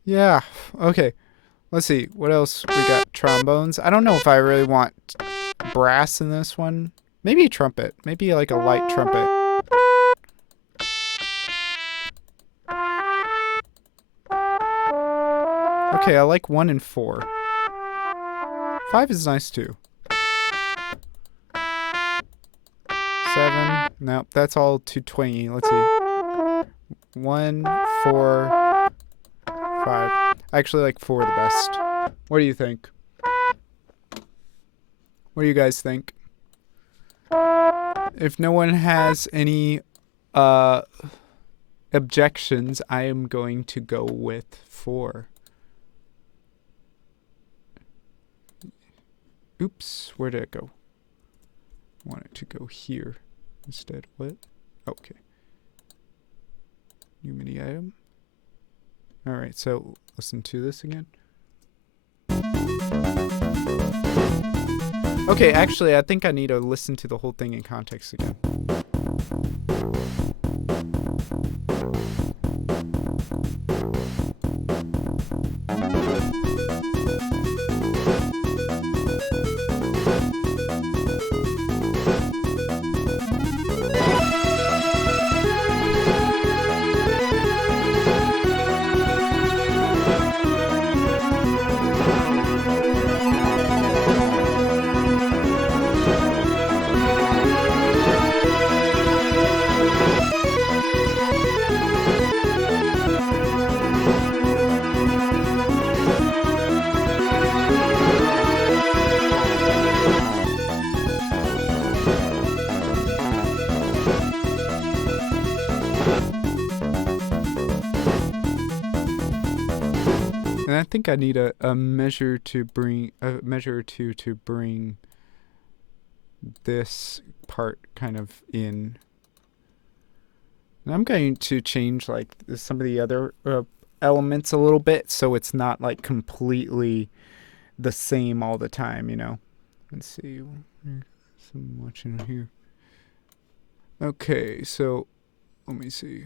Yeah. Okay. Let's see. What else we got? Trombones. I don't know if I really want brass in this one. Maybe a trumpet. Maybe like a light trumpet. Okay, I like 1 and 4. 5 is nice too. 7. Nope, that's all too twangy. Let's see. 1, 4, 5. I actually like 4 the best. What do you think? What do you guys think? If no one has any objections, I am going to go with 4. Oops, where did it go? I want it to go here instead. What? Okay. New mini item. Alright, so listen to this again. Okay, actually, I think I need to listen to the whole thing in context again. And I think I need a measure to bring a measure or two to bring this part kind of in. And I'm going to change like some of the other elements a little bit so it's not like completely the same all the time, you know. Let's see. So much in here. Okay, so let me see.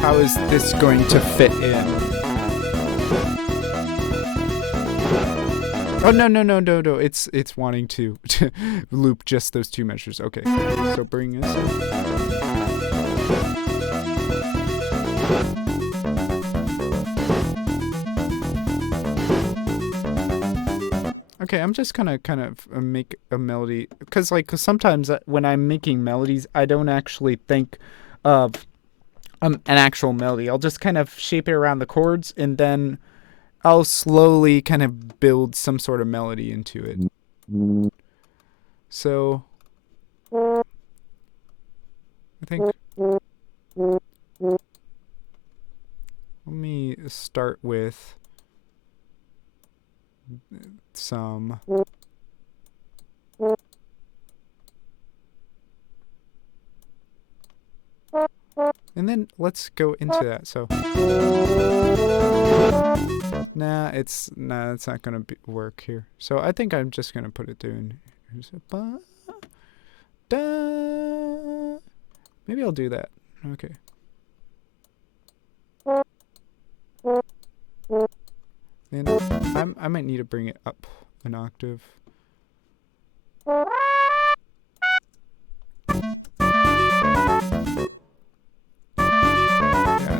How is this going to fit in? Oh no! It's wanting to loop just those two measures. Okay, so bring this in. Okay, I'm just gonna kind of make a melody because, like, sometimes when I'm making melodies, I don't actually think of an actual melody. I'll just kind of shape it around the chords, and then I'll slowly kind of build some sort of melody into it. So I think let me start with some. And then let's go into that. So nah, it's not gonna work here. So I think I'm just gonna put it doing. Maybe I'll do that. Okay. And I might need to bring it up an octave. Yeah,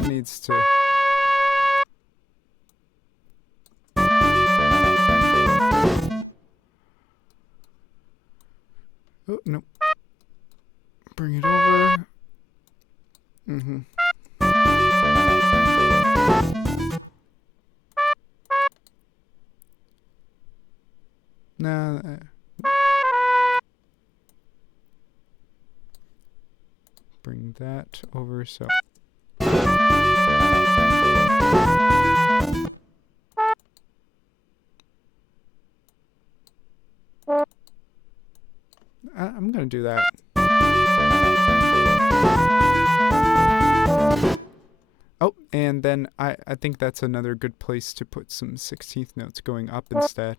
it needs to. Oh, no. Bring it over. Nah. Bring that over so. I'm gonna do that. Oh, and then I think that's another good place to put some 16th notes going up instead.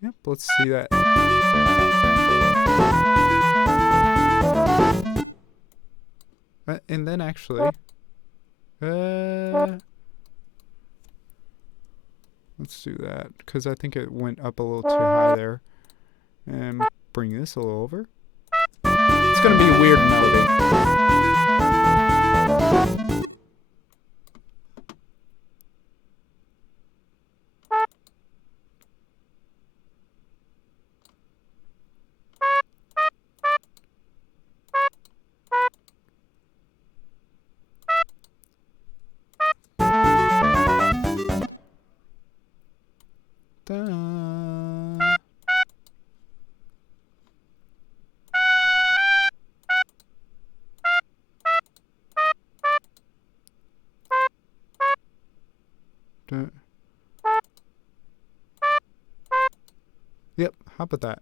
Yep, let's see that. And then actually, let's do that, because I think it went up a little too high there. And bring this a little over. It's gonna be a weird melody. Yep, how about that?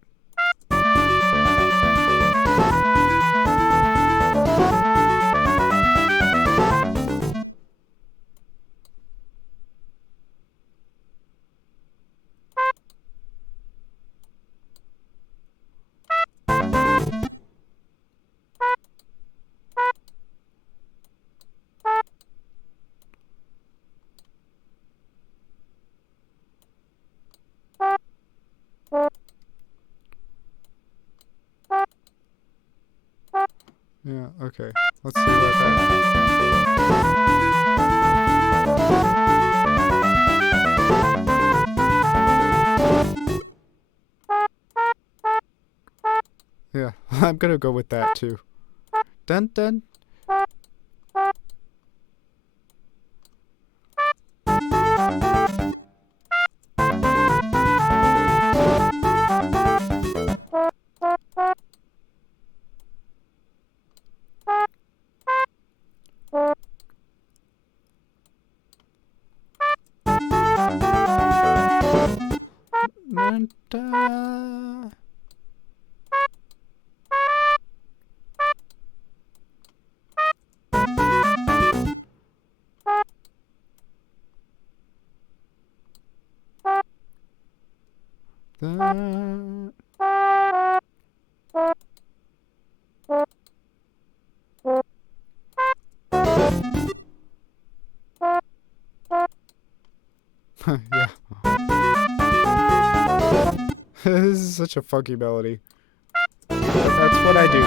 Yeah, okay. Let's see about that. Yeah, I'm gonna go with that too. Dun dun. Dun, dun. That. Yeah. This is such a funky melody. But that's what I do.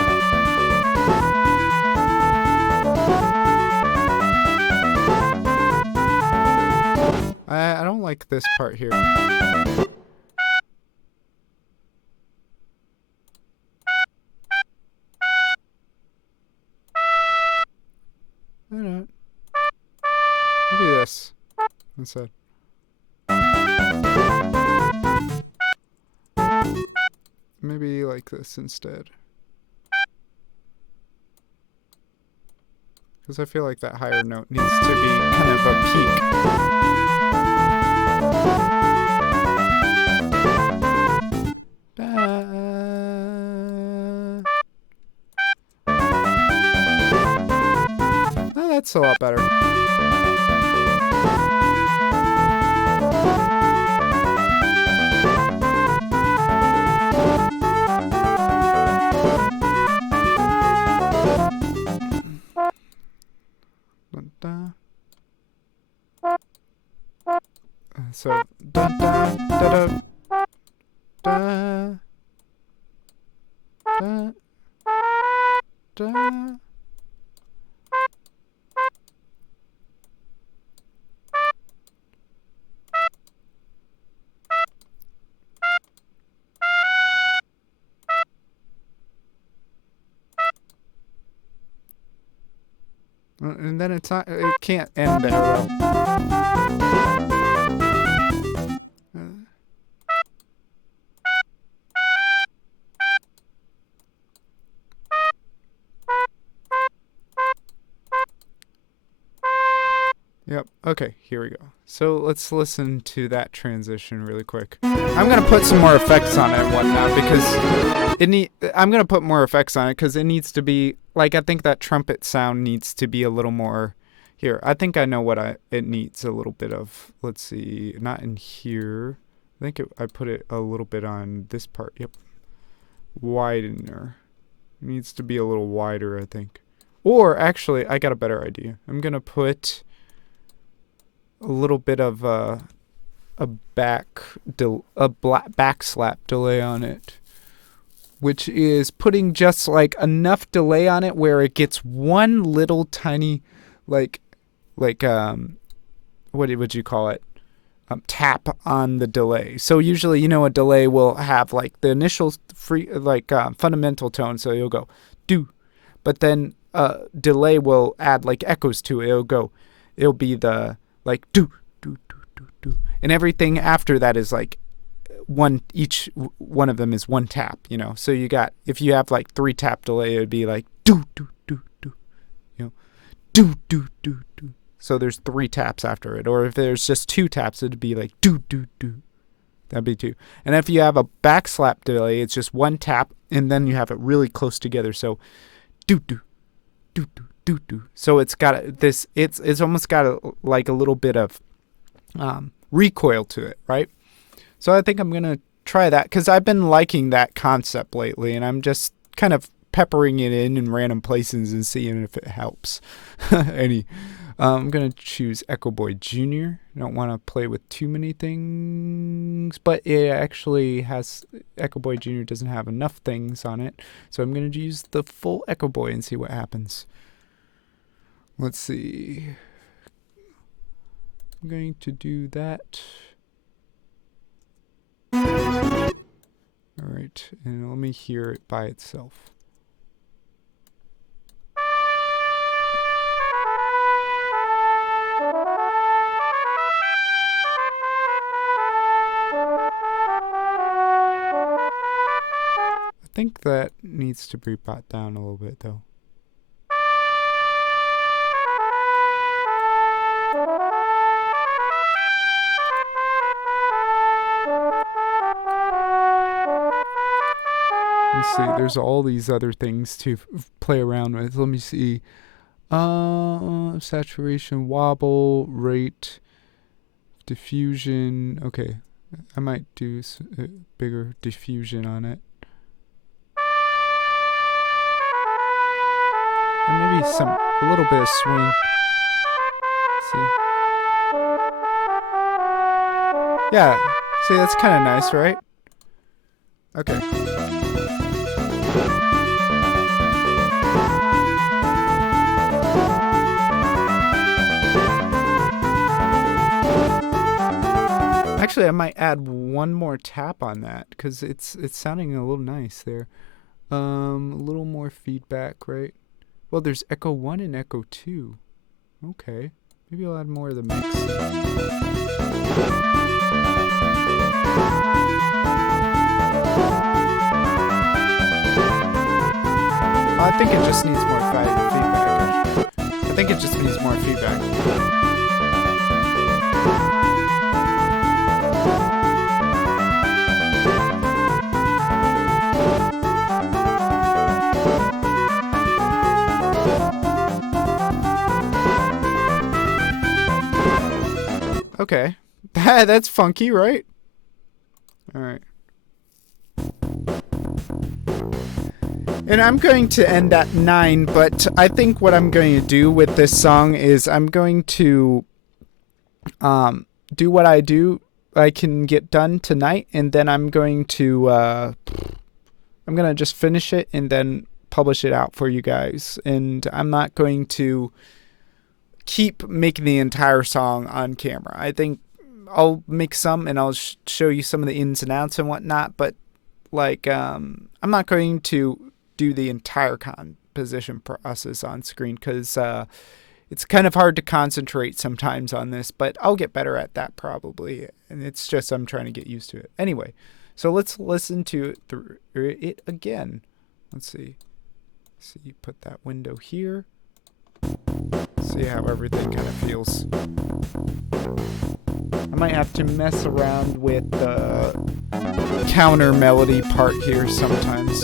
I don't like this part here. I don't. Maybe this instead. Maybe like this instead. Because I feel like that higher note needs to be kind of a peak. Oh, that's a lot better. So da da da da da da da. And then it's not. It can't end there though. Yep. Okay, here we go. So let's listen to that transition really quick. I'm gonna put some more effects on it and whatnot because I'm gonna put more effects on it because it needs to be like I think that trumpet sound needs to be a little more. Here, I think I know what it needs a little bit of. Let's see, not in here. I think I put it a little bit on this part. Yep. Widener. It needs to be a little wider, I think. Or actually, I got a better idea. I'm gonna put a little bit of a back slap delay on it, which is putting just like enough delay on it where it gets one little tiny like what would you call it, tap on the delay. So usually, a delay will have like the initial fundamental tone, so you'll go do, but then delay will add like echoes to it. It'll be the like do do do do do, and everything after that is like each one of them is one tap. So you got, if you have like 3 tap delay, it would be like do do do do, do do do do. So there's 3 taps after it, or if there's just 2 taps, it'd be like do do do. That'd be 2. And if you have a back slap delay, it's just 1 tap, and then you have it really close together. So do do do do do do. So it's got this. It's almost got like a little bit of recoil to it, right? So I think I'm gonna try that because I've been liking that concept lately, and I'm just kind of peppering it in random places and seeing if it helps. I'm gonna choose Echo Boy Jr. I don't want to play with too many things, but it actually has, Echo Boy Jr. doesn't have enough things on it, so I'm gonna use the full Echo Boy and see what happens. Let's see. I'm going to do that. All right, and let me hear it by itself. I think that needs to be brought down a little bit though. Let's see, there's all these other things to play around with. Let me see. Saturation, wobble, rate, diffusion. Okay, I might do bigger diffusion on it. And maybe a little bit of swing. See? Yeah, see, that's kind of nice, right? Okay. Actually, I might add one more tap on that because it's sounding a little nice there. A little more feedback, right? Well, there's echo 1 and echo 2. Okay. Maybe I'll add more of the mix. I think it just needs more feedback. I think it just needs more feedback. Okay. That's funky, right? Alright. And I'm going to end at 9, but I think what I'm going to do with this song is I'm going to do what I can get done tonight, and then I'm going to just finish it and then publish it out for you guys. And I'm not going to keep making the entire song on camera. I think I'll make some and I'll show you some of the ins and outs and whatnot, but like I'm not going to do the entire composition process on screen because it's kind of hard to concentrate sometimes on this, but I'll get better at that probably, and it's just I'm trying to get used to it. Anyway, so let's listen to it again. Let's see. Put that window here. See how everything kind of feels. I might have to mess around with the counter melody part here sometimes.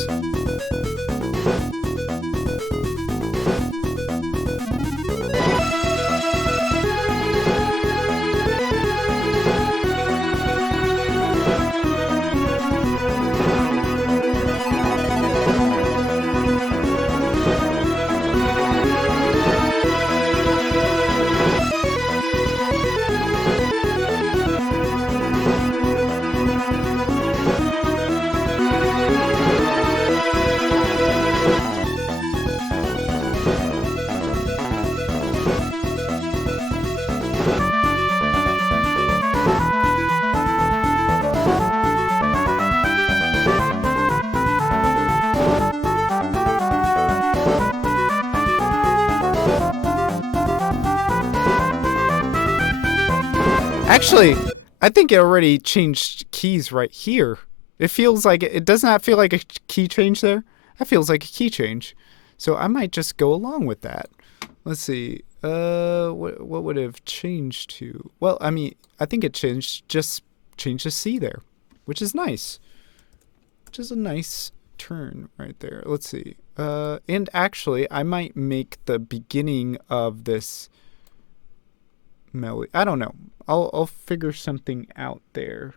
Actually, I think it already changed keys right here. It feels like it does not feel like a key change there. That feels like a key change. So I might just go along with that. Let's see. What would it have changed to? Well, I mean, I think it changed to C there, which is nice. Which is a nice turn right there. Let's see. And actually, I might make the beginning of this melody. I don't know. I'll figure something out there.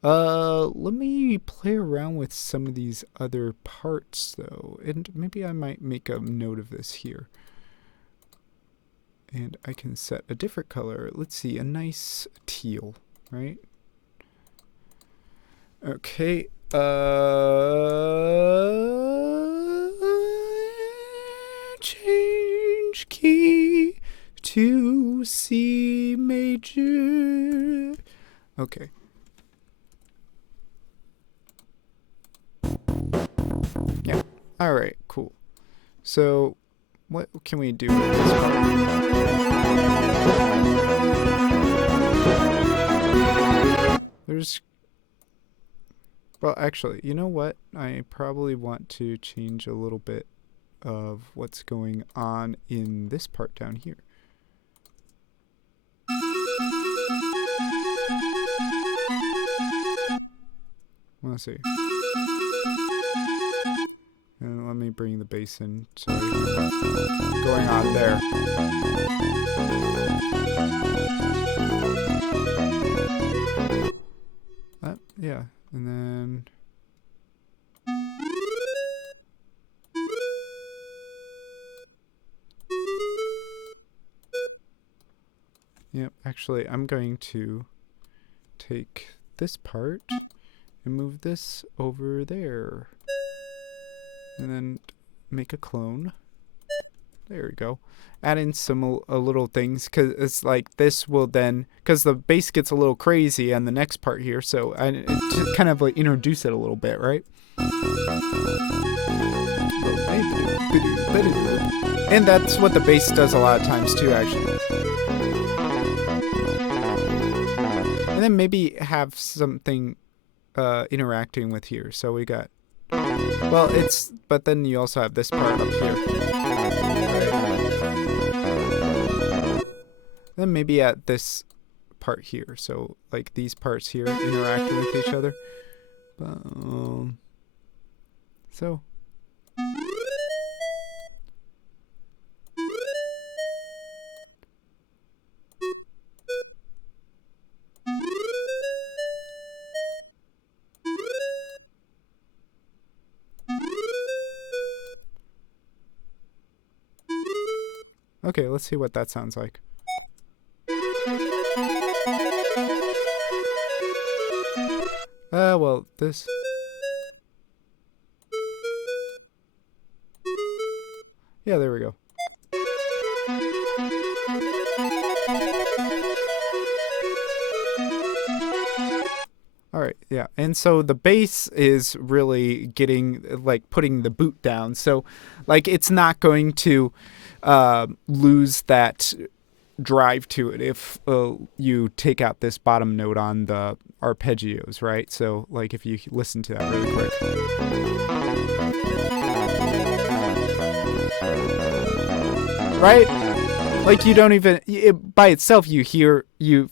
Let me play around with some of these other parts though, and maybe I might make a note of this here. And I can set a different color. Let's see, a nice teal, right? Okay. Change key to C major. Okay. Yeah. All right. Cool. So, what can we do with this part? Well, actually, you know what? I probably want to change a little bit of what's going on in this part down here. Let's see. And let me bring the bass in. Sorry. What's going on there? yeah, and then yep, actually I'm going to take this part and move this over there. And then make a clone. There we go. Add in some little things, because it's like this will then, because the bass gets a little crazy on the next part here, so to kind of like introduce it a little bit, right? And that's what the bass does a lot of times too, actually. And then maybe have something interacting with here. So we got, well, but then you also have this part up here. Right. Then maybe at this part here. So like these parts here interacting with each other. So. Okay, let's see what that sounds like. Well, this. Yeah, there we go. Alright, yeah. And so the bass is really getting, like, putting the boot down. So, like, it's not going to lose that drive to it if you take out this bottom note on the arpeggios, right? So, like, if you listen to that really quick. Right? Like, you don't even, by itself, you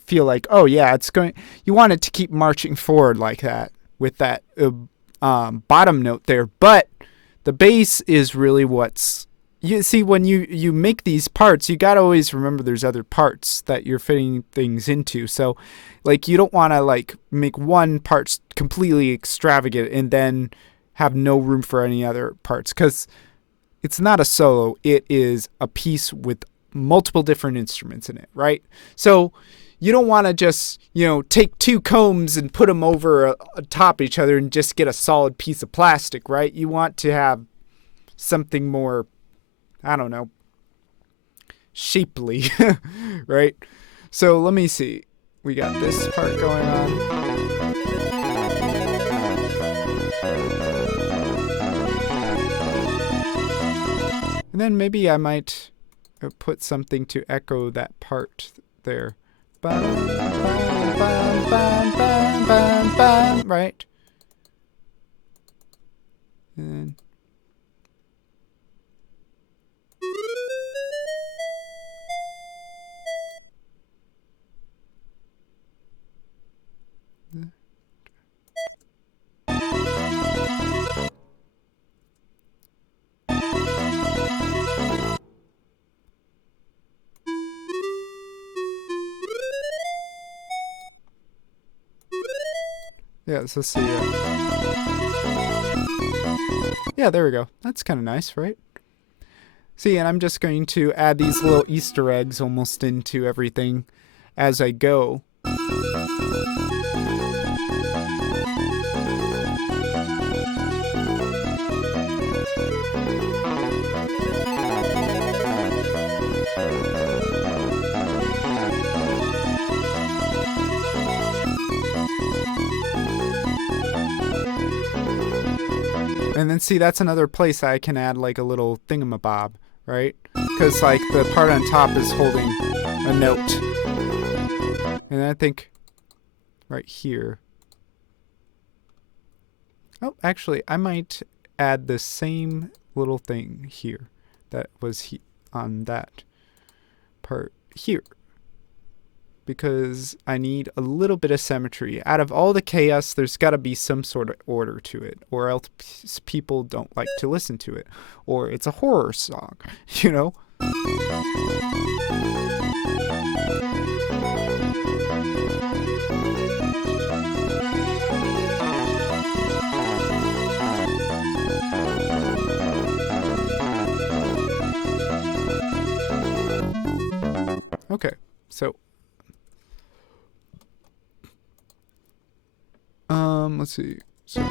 feel like, oh yeah, it's going, you want it to keep marching forward like that with that bottom note there. But the bass is really what's, you see, when you make these parts, you gotta always remember there's other parts that you're fitting things into. So, like, you don't want to, like, make one part completely extravagant and then have no room for any other parts. Because it's not a solo, it is a piece with multiple different instruments in it, right? So you don't want to just, take two combs and put them over atop each other and just get a solid piece of plastic, right? You want to have something more, I don't know, shapely, right? So let me see. We got this part going on. And then maybe I might put something to echo that part there. Bum, bum, bum, bum, bum, bum, bum, right? And yeah, so see. Yeah, there we go. That's kind of nice, right? See, and I'm just going to add these little Easter eggs almost into everything as I go. And then see, that's another place I can add like a little thingamabob, right? Because like the part on top is holding a note. And I think right here. Oh, actually, I might add the same little thing here that was on that part here. Because I need a little bit of symmetry. Out of all the chaos, there's got to be some sort of order to it, or else people don't like to listen to it, or it's a horror song, you know? Okay, so let's see. So,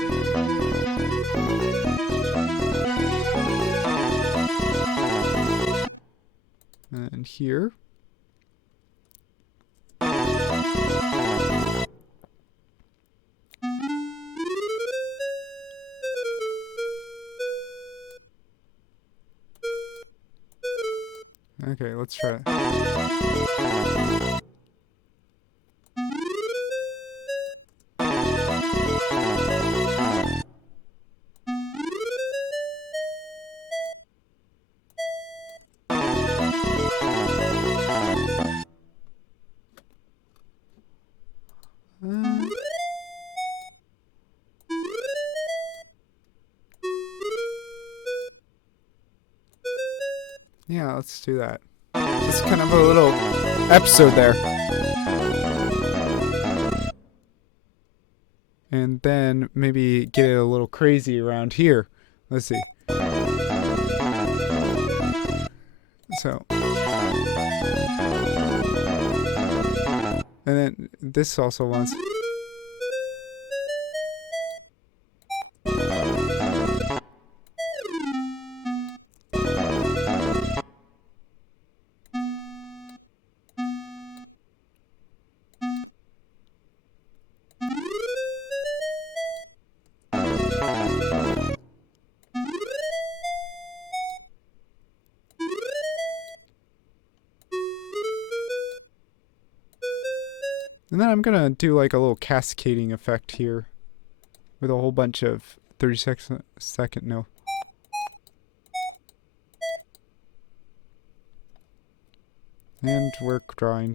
and here. Okay, let's try it. Yeah, let's do that. Just kind of a little episode there. And then maybe get it a little crazy around here. Let's see. So. And then this also wants. And then I'm gonna do like a little cascading effect here with a whole bunch of 30-second no. And work drawing.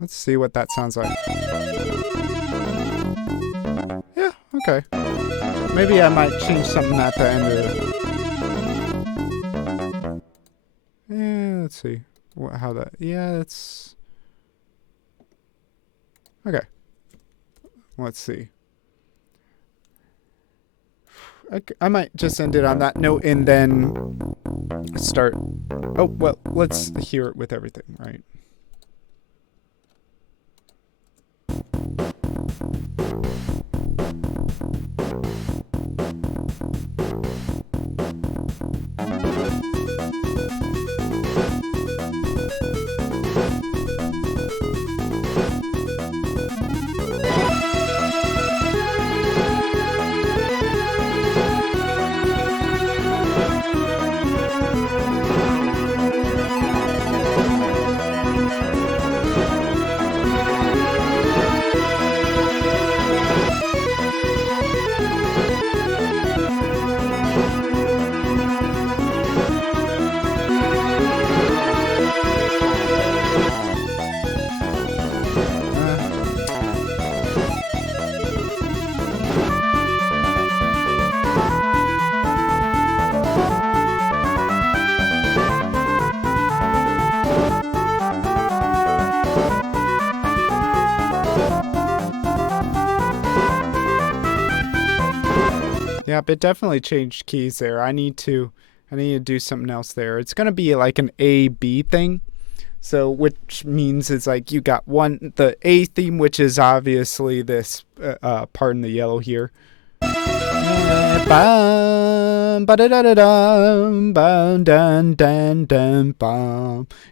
Let's see what that sounds like. Yeah, okay. Maybe I might change something at the end of it. Yeah, let's see. How that... Yeah, that's... Okay. Let's see. I might just end it on that note and then start... Oh, well, let's hear it with everything, right? Yep, it definitely changed keys there. I need to do something else there. It's gonna be like an A-B thing. So, which means it's like you got the A theme, which is obviously this part in the yellow here. You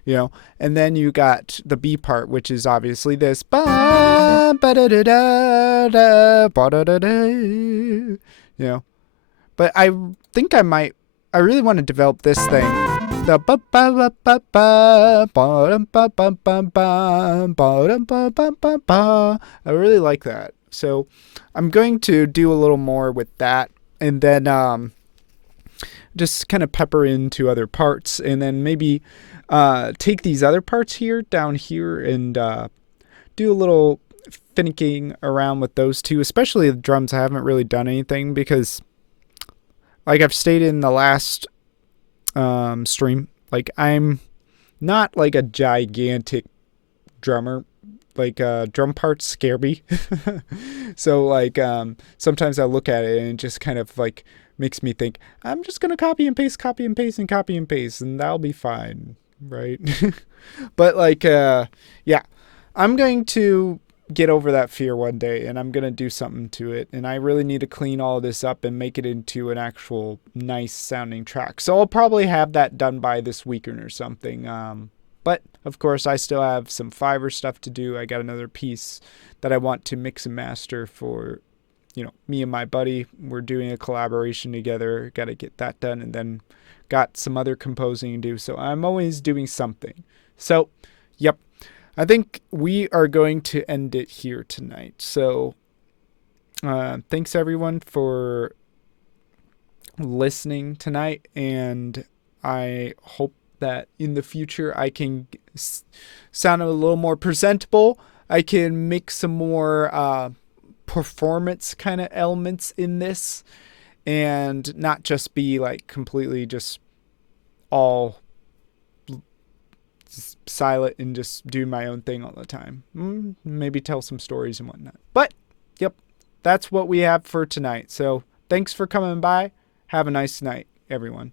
know, and then you got the B part, which is obviously this. You know, but I think I really want to develop this thing. The I really like that. So I'm going to do a little more with that, and then just kind of pepper into other parts, and then maybe take these other parts here down here and do a little finicking around with those two, especially the drums. I haven't really done anything because, like I've stated in the last stream, like I'm not like a gigantic drummer. Like drum parts scare me. So like sometimes I look at it and it just kind of like makes me think I'm just gonna copy and paste, copy and paste, and copy and paste, and that'll be fine, right? But like yeah, I'm going to get over that fear one day, and I'm going to do something to it, and I really need to clean all this up and make it into an actual nice sounding track. So I'll probably have that done by this weekend or something. But of course I still have some Fiverr stuff to do. I got another piece that I want to mix and master for, you know, me and my buddy. We're doing a collaboration together. Got to get that done, and then got some other composing to do. So I'm always doing something. So, yep. I think we are going to end it here tonight. So, thanks everyone for listening tonight, and I hope that in the future I can sound a little more presentable. I can make some more performance kind of elements in this, and not just be like completely just all silent and just do my own thing all the time. Maybe tell some stories and whatnot. But, yep, that's what we have for tonight. So, thanks for coming by. Have a nice night, everyone.